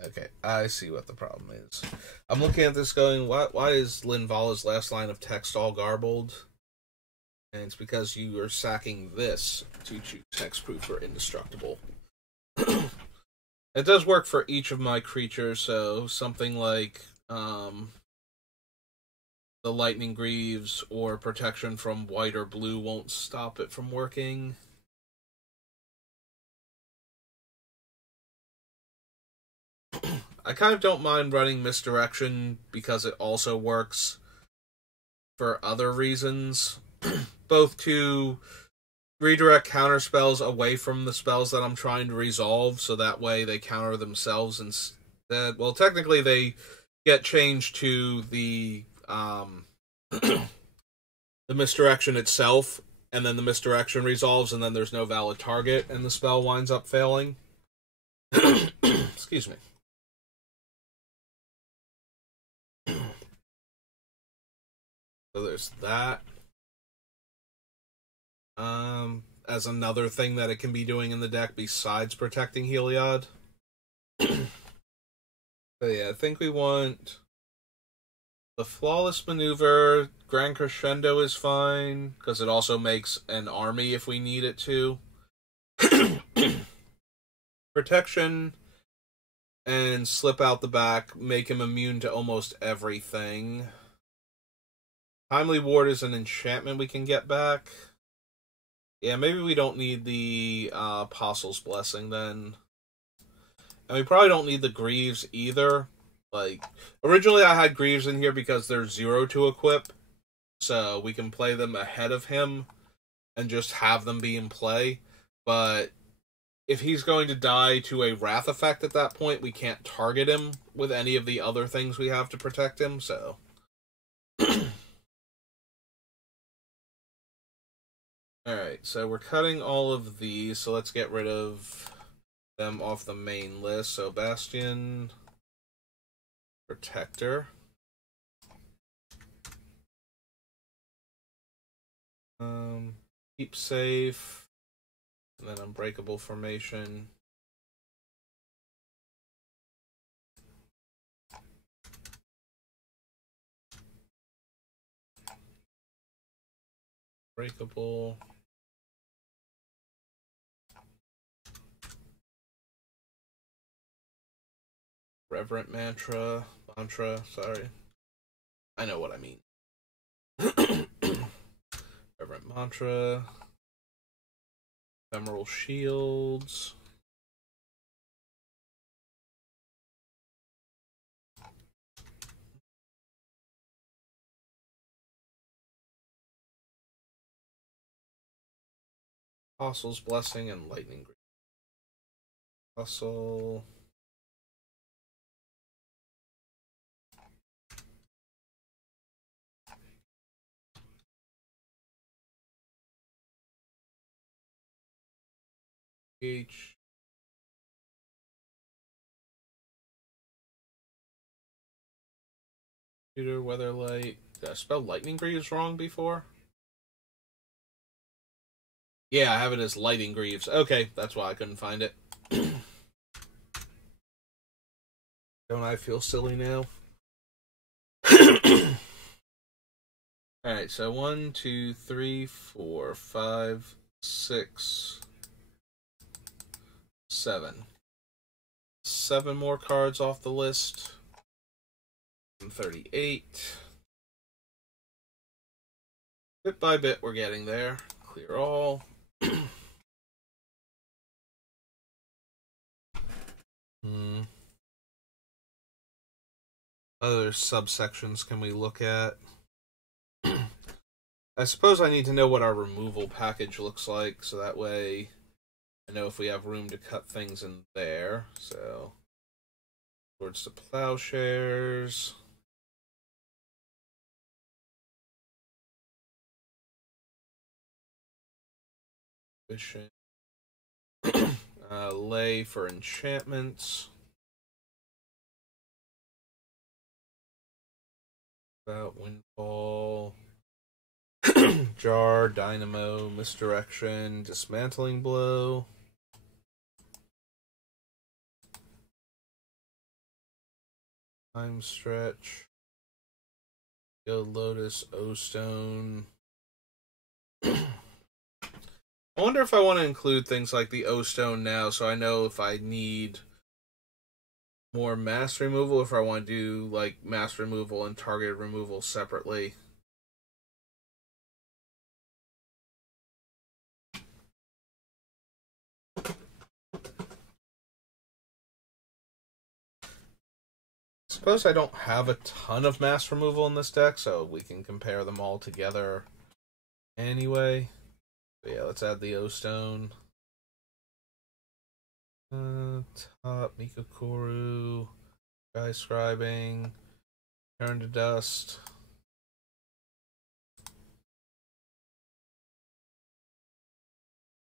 Okay, I see what the problem is. I'm looking at this going, why is Linvala's last line of text all garbled? And it's because you are sacking this to choose hexproof or indestructible. It does work for each of my creatures, so something like the Lightning Greaves or protection from white or blue won't stop it from working. I kind of don't mind running Misdirection because it also works for other reasons. Both to redirect counter spells away from the spells that I'm trying to resolve, so that way they counter themselves instead. Well, technically they get changed to the the misdirection itself, and then the misdirection resolves, and then there's no valid target, and the spell winds up failing. Excuse me. So there's that. As another thing that it can be doing in the deck besides protecting Heliod. But yeah, I think we want the Flawless Maneuver. Grand Crescendo is fine, because it also makes an army if we need it to. Protection and Slip Out the Back make him immune to almost everything. Timely Ward is an enchantment we can get back. Yeah, maybe we don't need the Apostles' Blessing then. And we probably don't need the Greaves either. Like, originally I had Greaves in here because they're 0 to equip. So we can play them ahead of him and just have them be in play. But if he's going to die to a Wrath effect at that point, we can't target him with any of the other things we have to protect him, so... Alright, so we're cutting all of these, so let's get rid of them off the main list. So Bastion, Protector. Keep Safe, and then Unbreakable Formation. Breakable. Reverent Mantra. Sorry. I know what I mean. Reverent Mantra. Ephemeral Shields. Apostles' Blessing and Lightning Greaves. Hustle. H. Computer weather light. Did I spell lightning greaves wrong before? Yeah, I have it as lighting greaves. Okay, that's why I couldn't find it. Don't I feel silly now? Alright, so 1, 2, 3, 4, 5, 6, 7. 7 more cards off the list. 38. Bit by bit, we're getting there. Clear all. Other subsections can we look at? I suppose I need to know what our removal package looks like, so that way I know if we have room to cut things in there. So, towards the plowshares. Fishing. Lay for enchantments. About windfall. Jar, dynamo, misdirection, dismantling blow. Time stretch. Guild Lotus, O-Stone. I wonder if I want to include things like the O-Stone now, so I know if I need more mass removal, if I want to do like mass removal and targeted removal separately. Suppose I don't have a ton of mass removal in this deck, so we can compare them all together anyway. But yeah, let's add the O-Stone. Top, Mikokoru, Sky Scribing, Turn to Dust.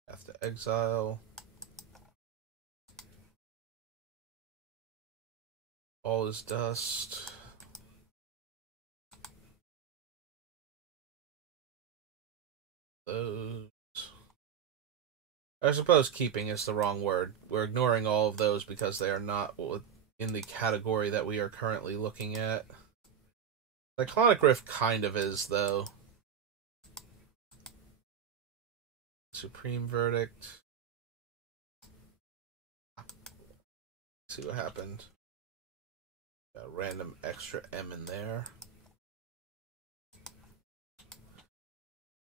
Have to exile. All is dust. Those. I suppose keeping is the wrong word. We're ignoring all of those because they are not in the category that we are currently looking at. Cyclonic Rift kind of is, though. Supreme Verdict. Let's see what happened. Got a random extra M in there.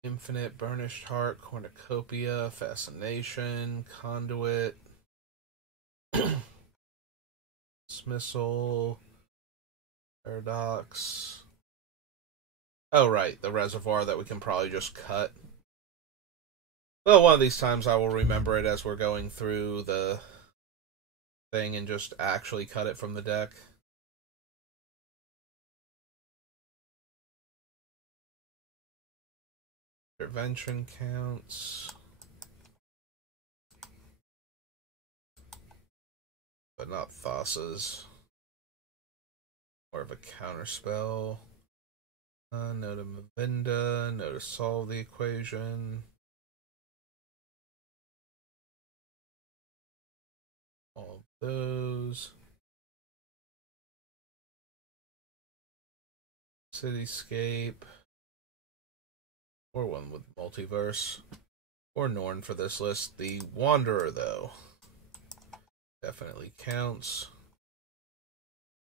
Infinite, Burnished Heart, Cornucopia, Fascination, Conduit, Dismissal, Paradox. Oh, right, the reservoir that we can probably just cut. Well, one of these times I will remember it as we're going through the thing and just actually cut it from the deck. Intervention counts. But not Thassa's. More of a counterspell. No to Mavinda, no to solve the equation. All of those. Cityscape. Or one with Multiverse. Or Norn for this list. The Wanderer, though. Definitely counts.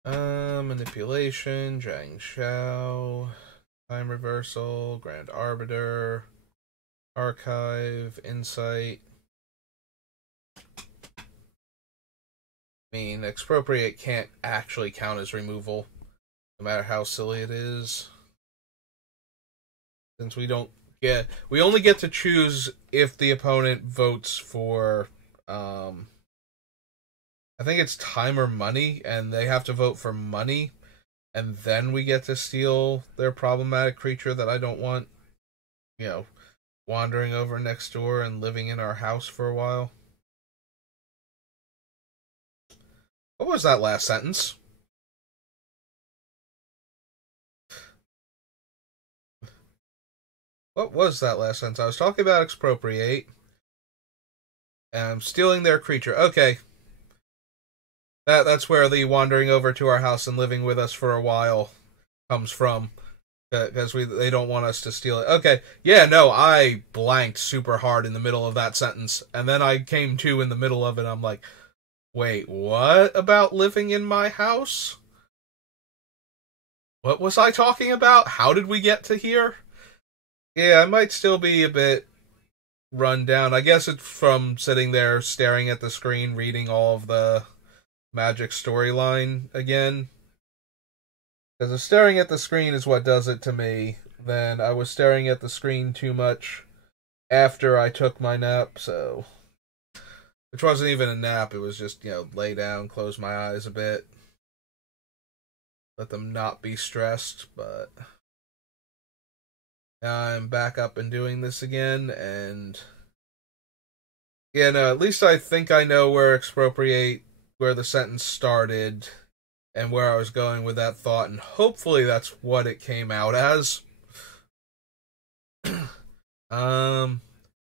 Manipulation, Zhang Xiao, Time Reversal, Grand Arbiter, Archive, Insight. I mean, Expropriate can't actually count as removal, no matter how silly it is. Since we only get to choose if the opponent votes for, I think it's time or money, and they have to vote for money, and then we get to steal their problematic creature that I don't want, wandering over next door and living in our house for a while. What was that last sentence? What was that last sentence? I was talking about expropriate. And I'm stealing their creature. Okay. That's where the wandering over to our house and living with us for a while comes from. Because they don't want us to steal it. Okay, yeah, no, I blanked super hard in the middle of that sentence. And then I came to in the middle of it, I'm like, wait, what about living in my house? What was I talking about? How did we get to here? Yeah, I might still be a bit run down. I guess it's from sitting there staring at the screen, reading all of the magic storyline again. Because if staring at the screen is what does it to me, then I was staring at the screen too much after I took my nap, so... Which wasn't even a nap, it was just, lay down, close my eyes a bit. Let them not be stressed, but... Now I'm back up and doing this again, and... Yeah, no, at least I think I know where the sentence started... and where I was going with that thought, and hopefully that's what it came out as. It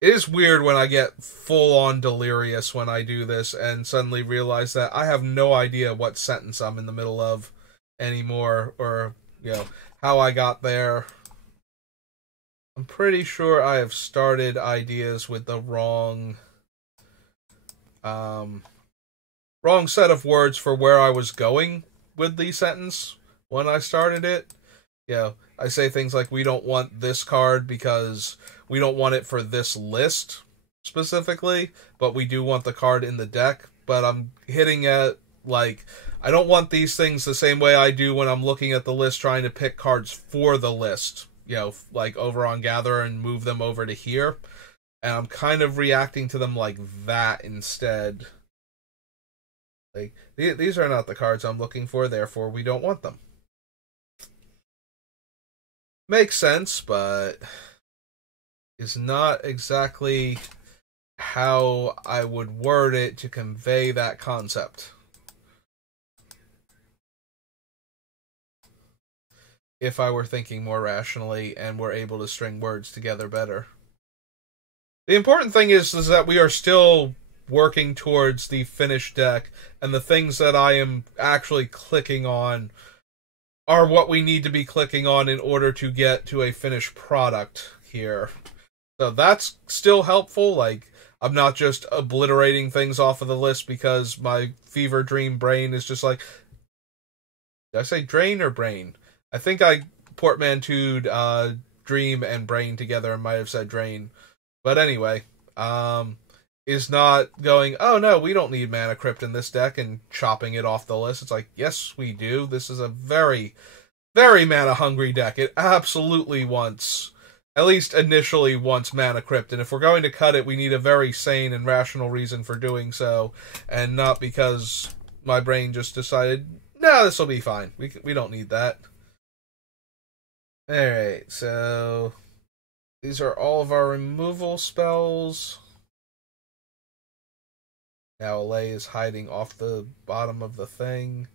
is weird when I get full-on delirious when I do this, and suddenly realize that I have no idea what sentence I'm in the middle of anymore, or, how I got there. I'm pretty sure I have started ideas with the wrong set of words for where I was going with the sentence when I started it. I say things like, we don't want this card because we don't want it for this list specifically, but we do want the card in the deck. But I'm hitting at, I don't want these things the same way I do when I'm looking at the list trying to pick cards for the list, over on Gather and move them over to here. And I'm kind of reacting to them like that instead. These are not the cards I'm looking for, therefore we don't want them. Makes sense, but is not exactly how I would word it to convey that concept. If I were thinking more rationally and were able to string words together better. The important thing is that we are still working towards the finished deck, and the things that I am actually clicking on are what we need to be clicking on in order to get to a finished product here. So that's still helpful. I'm not just obliterating things off of the list because my fever dream brain is just like... Did I say drain or brain? I think I portmanteaued dream and brain together and might have said drain. But anyway, is not going, oh no, we don't need Mana Crypt in this deck, and chopping it off the list. It's like, yes, we do. This is a very, very mana-hungry deck. It absolutely wants, at least initially wants Mana Crypt, and if we're going to cut it, we need a very sane and rational reason for doing so, and not because my brain just decided, no, this will be fine. We don't need that. Alright, so these are all of our removal spells. Now Allay is hiding off the bottom of the thing.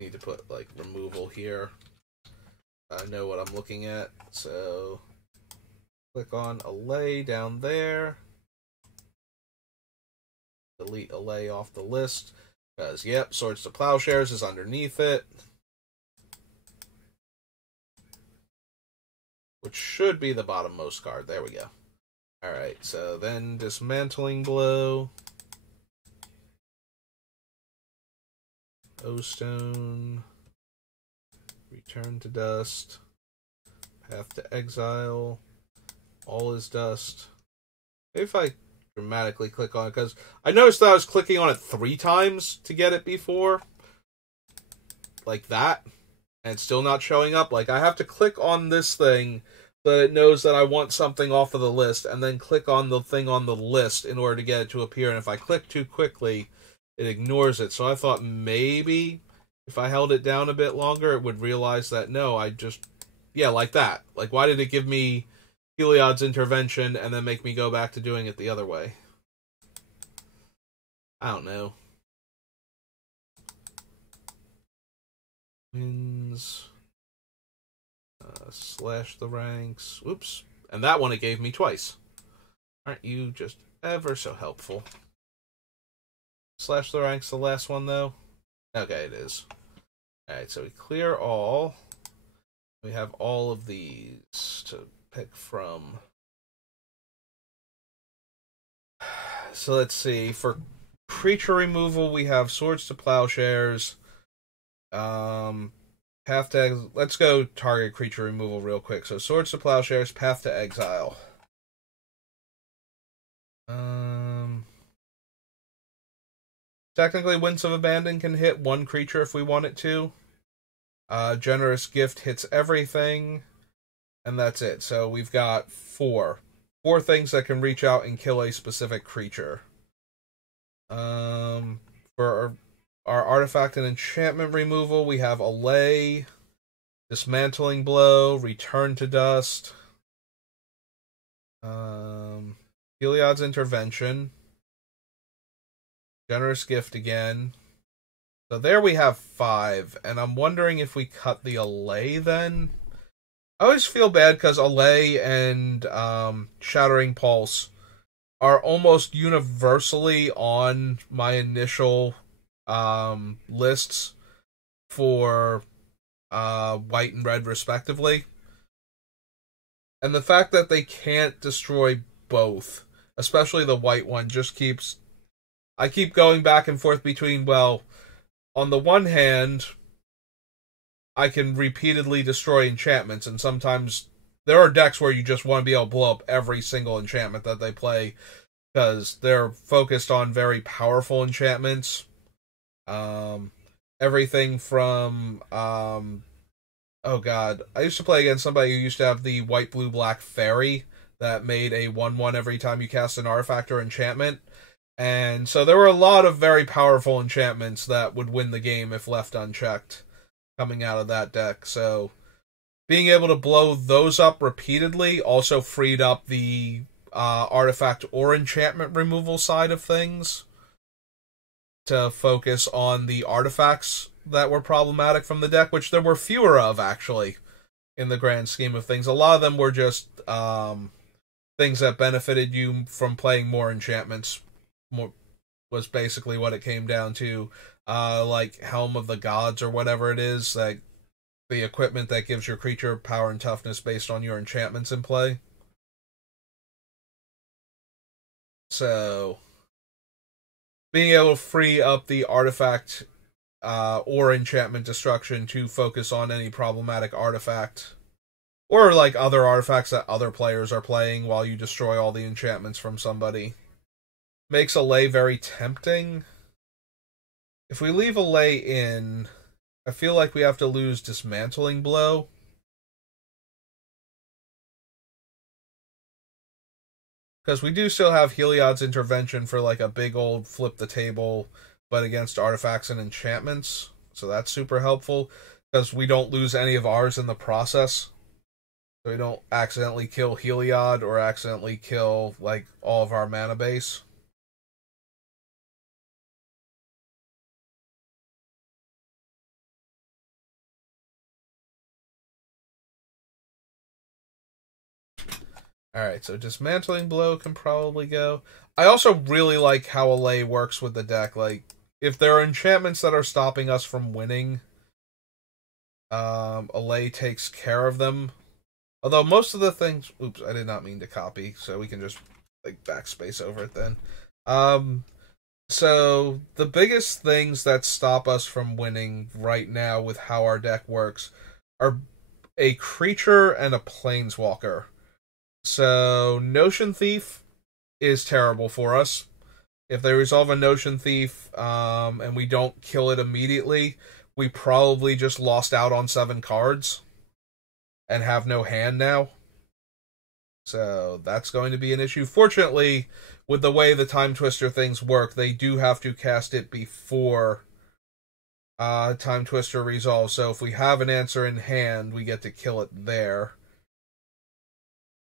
Need to put, removal here. I know what I'm looking at, so click on Allay down there. Delete Allay off the list, because, yep, Swords to Plowshares is underneath it. Which should be the bottommost card. There we go. Alright, so then Dismantling Blow. O-Stone. Return to Dust. Path to Exile. All is Dust. Maybe if I dramatically click on it, because I noticed that I was clicking on it 3 times to get it before. Like that. And it's still not showing up. I have to click on this thing so that it knows that I want something off of the list, and then click on the thing on the list in order to get it to appear. And if I click too quickly, it ignores it. So I thought maybe if I held it down a bit longer, it would realize that, no, yeah, like that. Why did it give me Heliod's intervention and then make me go back to doing it the other way? I don't know. Slash the ranks. Oops. And that one it gave me twice. Aren't you just ever so helpful? Slash the ranks the last one, though? Okay, it is. Alright, so we clear all. We have all of these to pick from. So let's see. For creature removal, we have Swords to Plowshares. Path to... Let's go target creature removal real quick. So Swords to Plowshares, Path to Exile. Technically, Winds of Abandon can hit one creature if we want it to. Generous Gift hits everything. And that's it. So we've got four. Four things that can reach out and kill a specific creature. For our artifact and enchantment removal, we have Allay, Dismantling Blow, Return to Dust, Heliod's Intervention, Generous Gift again. So there we have 5, and I'm wondering if we cut the Allay then. I always feel bad because Allay and Shattering Pulse are almost universally on my initial lists for white and red respectively. And the fact that they can't destroy both, especially the white one, just keeps... I keep going back and forth between, well, on the one hand, I can repeatedly destroy enchantments, and sometimes there are decks where you just want to be able to blow up every single enchantment that they play, because they're focused on very powerful enchantments. Everything from, oh god, I used to play against somebody who used to have the white, blue, black fairy that made a 1/1 every time you cast an artifact or enchantment. And so there were a lot of very powerful enchantments that would win the game if left unchecked coming out of that deck. So being able to blow those up repeatedly also freed up the artifact or enchantment removal side of things to focus on the artifacts that were problematic from the deck, which there were fewer of, actually, in the grand scheme of things. A lot of them were just things that benefited you from playing more enchantments. More was basically what it came down to. Like Helm of the Gods or whatever it is, like the equipment that gives your creature power and toughness based on your enchantments in play. So being able to free up the artifact or enchantment destruction to focus on any problematic artifact, or like other artifacts that other players are playing while you destroy all the enchantments from somebody, makes Allay very tempting. If we leave Allay in, I feel like we have to lose Dismantling Blow. Because we do still have Heliod's Intervention for like a big old flip the table, but against artifacts and enchantments. So that's super helpful, because we don't lose any of ours in the process. So we don't accidentally kill Heliod or accidentally kill like all of our mana base. Alright, so Dismantling Blow can probably go. I also really like how Allay works with the deck. Like, if there are enchantments that are stopping us from winning, Allay takes care of them. Although most of the things... Oops, I did not mean to copy, so we can just like backspace over it then. So, the biggest things that stop us from winning right now with how our deck works are a creature and a planeswalker. So, Notion Thief is terrible for us. If they resolve a Notion Thief, and we don't kill it immediately, we probably just lost out on 7 cards and have no hand now. So, that's going to be an issue. Fortunately, with the way the Time Twister things work, they do have to cast it before Time Twister resolves. So, if we have an answer in hand, we get to kill it there.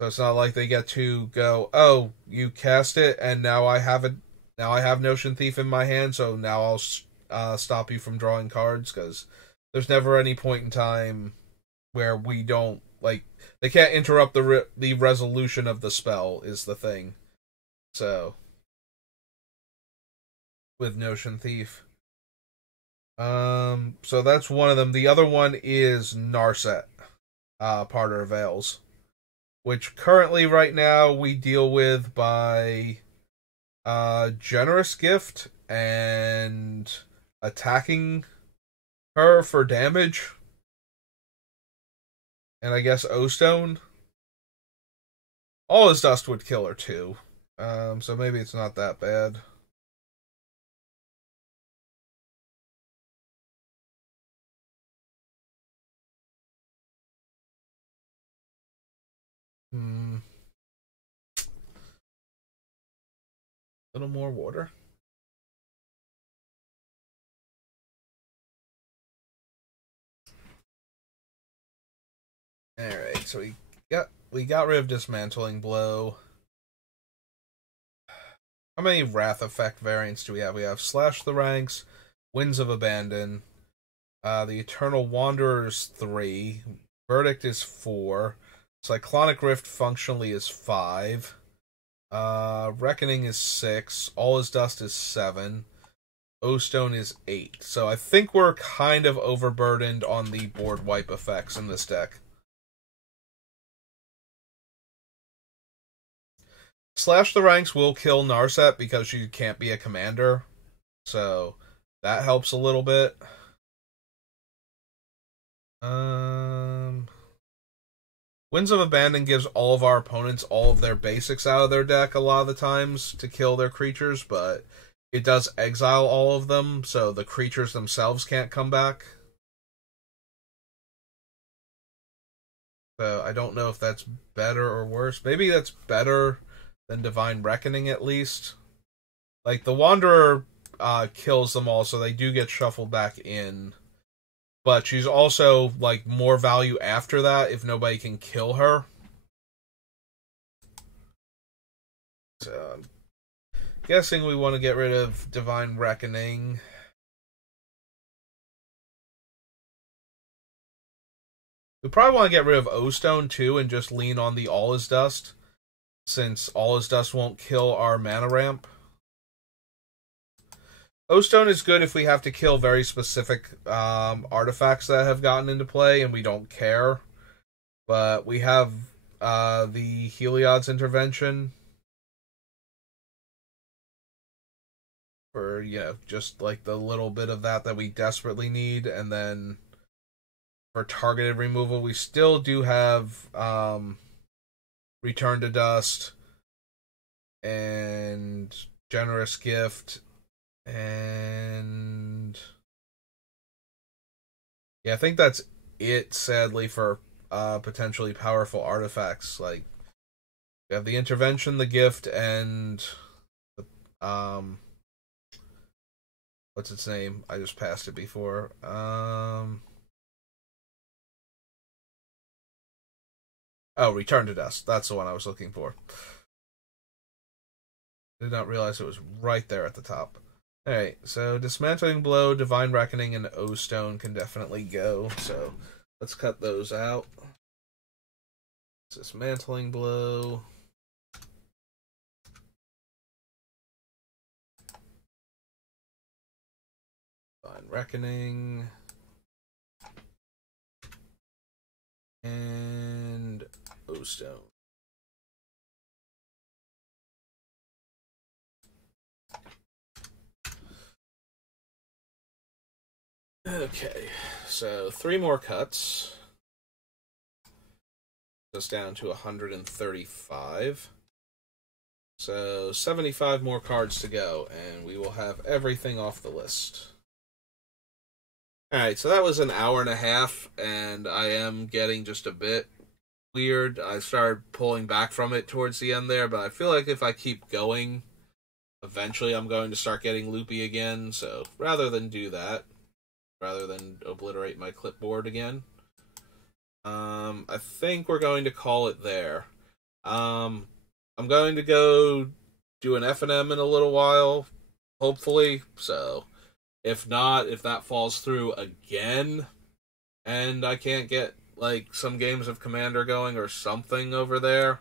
So it's not like they get to go, oh, you cast it, and now I have it. Now I have Notion Thief in my hand, so now I'll stop you from drawing cards, because there's never any point in time where we don't like, they can't interrupt the resolution of the spell is the thing. So, with Notion Thief. So that's one of them. The other one is Narset, Parter of Veils, which currently right now we deal with by Generous Gift and attacking her for damage. And I guess O-Stone. All his dust would kill her too. So maybe it's not that bad. A little more water. Alright, so we got rid of Dismantling Blow. How many Wrath effect variants do we have? We have Slash the Ranks, Winds of Abandon, the Eternal Wanderer's 3, Verdict is 4, Cyclonic Rift functionally is 5, Reckoning is 6, All Is Dust is 7, O-Stone is 8. So I think we're kind of overburdened on the board wipe effects in this deck. Slash the Ranks will kill Narset because she can't be a commander, so that helps a little bit. Winds of Abandon gives all of our opponents all of their basics out of their deck a lot of the times to kill their creatures, but it does exile all of them, so the creatures themselves can't come back. So I don't know if that's better or worse. Maybe that's better than Divine Reckoning, at least. Like, the Wanderer kills them all, so they do get shuffled back in. But she's also, like, more value after that if nobody can kill her. So, I'm guessing we want to get rid of Divine Reckoning. We probably want to get rid of O-Stone, too, and just lean on the All Is Dust, since All Is Dust won't kill our mana ramp. O-Stone is good if we have to kill very specific artifacts that have gotten into play and we don't care. But we have the Heliod's Intervention for, just like the little bit of that we desperately need. And then for targeted removal, we still do have Return to Dust and Generous Gift. And yeah, I think that's it, sadly, for potentially powerful artifacts. Like, we have the Intervention, the Gift, and the what's its name? I just passed it before. Oh, Return to Dust. That's the one I was looking for. Did not realize it was right there at the top. Alright, so Dismantling Blow, Divine Reckoning, and O-Stone can definitely go. So let's cut those out. Dismantling Blow. Divine Reckoning. And O-Stone. Okay, so 3 more cuts. Us down to 135. So 75 more cards to go, and we will have everything off the list. Alright, so that was an hour and a half, and I am getting just a bit weird. I started pulling back from it towards the end there, but I feel like if I keep going, eventually I'm going to start getting loopy again, so rather than do that, rather than obliterate my clipboard again, I think we're going to call it there. I'm going to go do an F&M in a little while, hopefully, so if not, if that falls through again, and I can't get like some games of Commander going or something over there.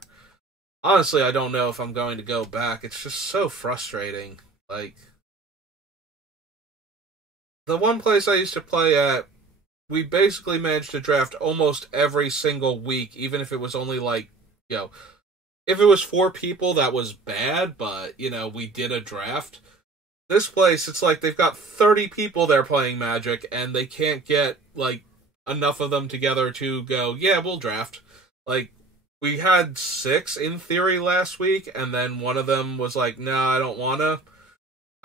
Honestly, I don't know if I'm going to go back. It's just so frustrating. Like, the one place I used to play at, we basically managed to draft almost every single week, even if it was only like, you know, if it was 4 people, that was bad, but, you know, we did a draft. This place, it's like they've got 30 people there playing Magic, and they can't get, like, enough of them together to go, yeah, we'll draft. Like, we had 6 in theory last week, and then one of them was like, nah, I don't wanna.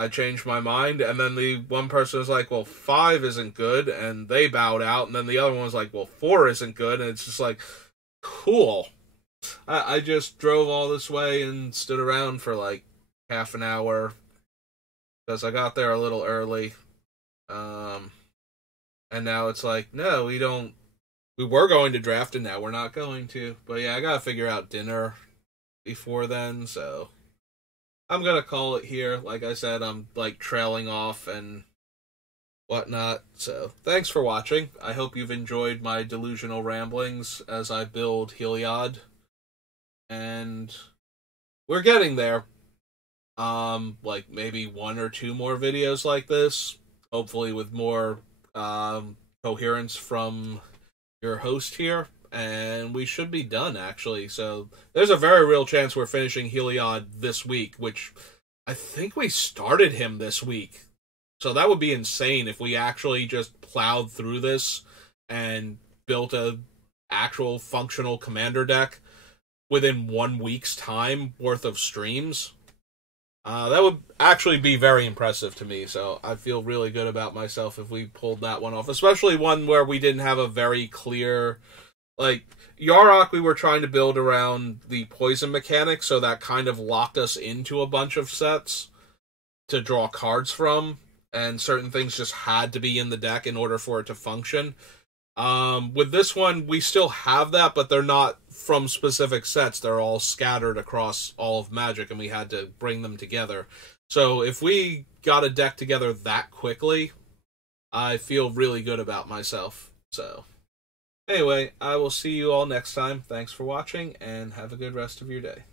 I changed my mind, and then the one person was like, well, 5 isn't good, and they bowed out, and then the other one was like, well, 4 isn't good, and it's just like, cool. I just drove all this way and stood around for like half an hour, because I got there a little early, and now it's like, no, we were going to draft, and now we're not going to, but yeah, I gotta figure out dinner before then, so I'm gonna call it here. Like I said, I'm like trailing off and whatnot. So thanks for watching. I hope you've enjoyed my delusional ramblings as I build Heliod. And we're getting there. Like maybe 1 or 2 more videos like this. Hopefully with more coherence from your host here. And we should be done, actually. So there's a very real chance we're finishing Heliod this week, which I think we started him this week. So that would be insane if we actually just plowed through this and built a actual functional commander deck within 1 week's time worth of streams. That would actually be very impressive to me, so I feel really good about myself if we pulled that one off, especially one where we didn't have a very clear... Like, Yarok, we were trying to build around the poison mechanic, so that kind of locked us into a bunch of sets to draw cards from, and certain things just had to be in the deck in order for it to function. With this one, we still have that, but they're not from specific sets. They're all scattered across all of Magic, and we had to bring them together. So if we got a deck together that quickly, I feel really good about myself, so... Anyway, I will see you all next time. Thanks for watching, and have a good rest of your day.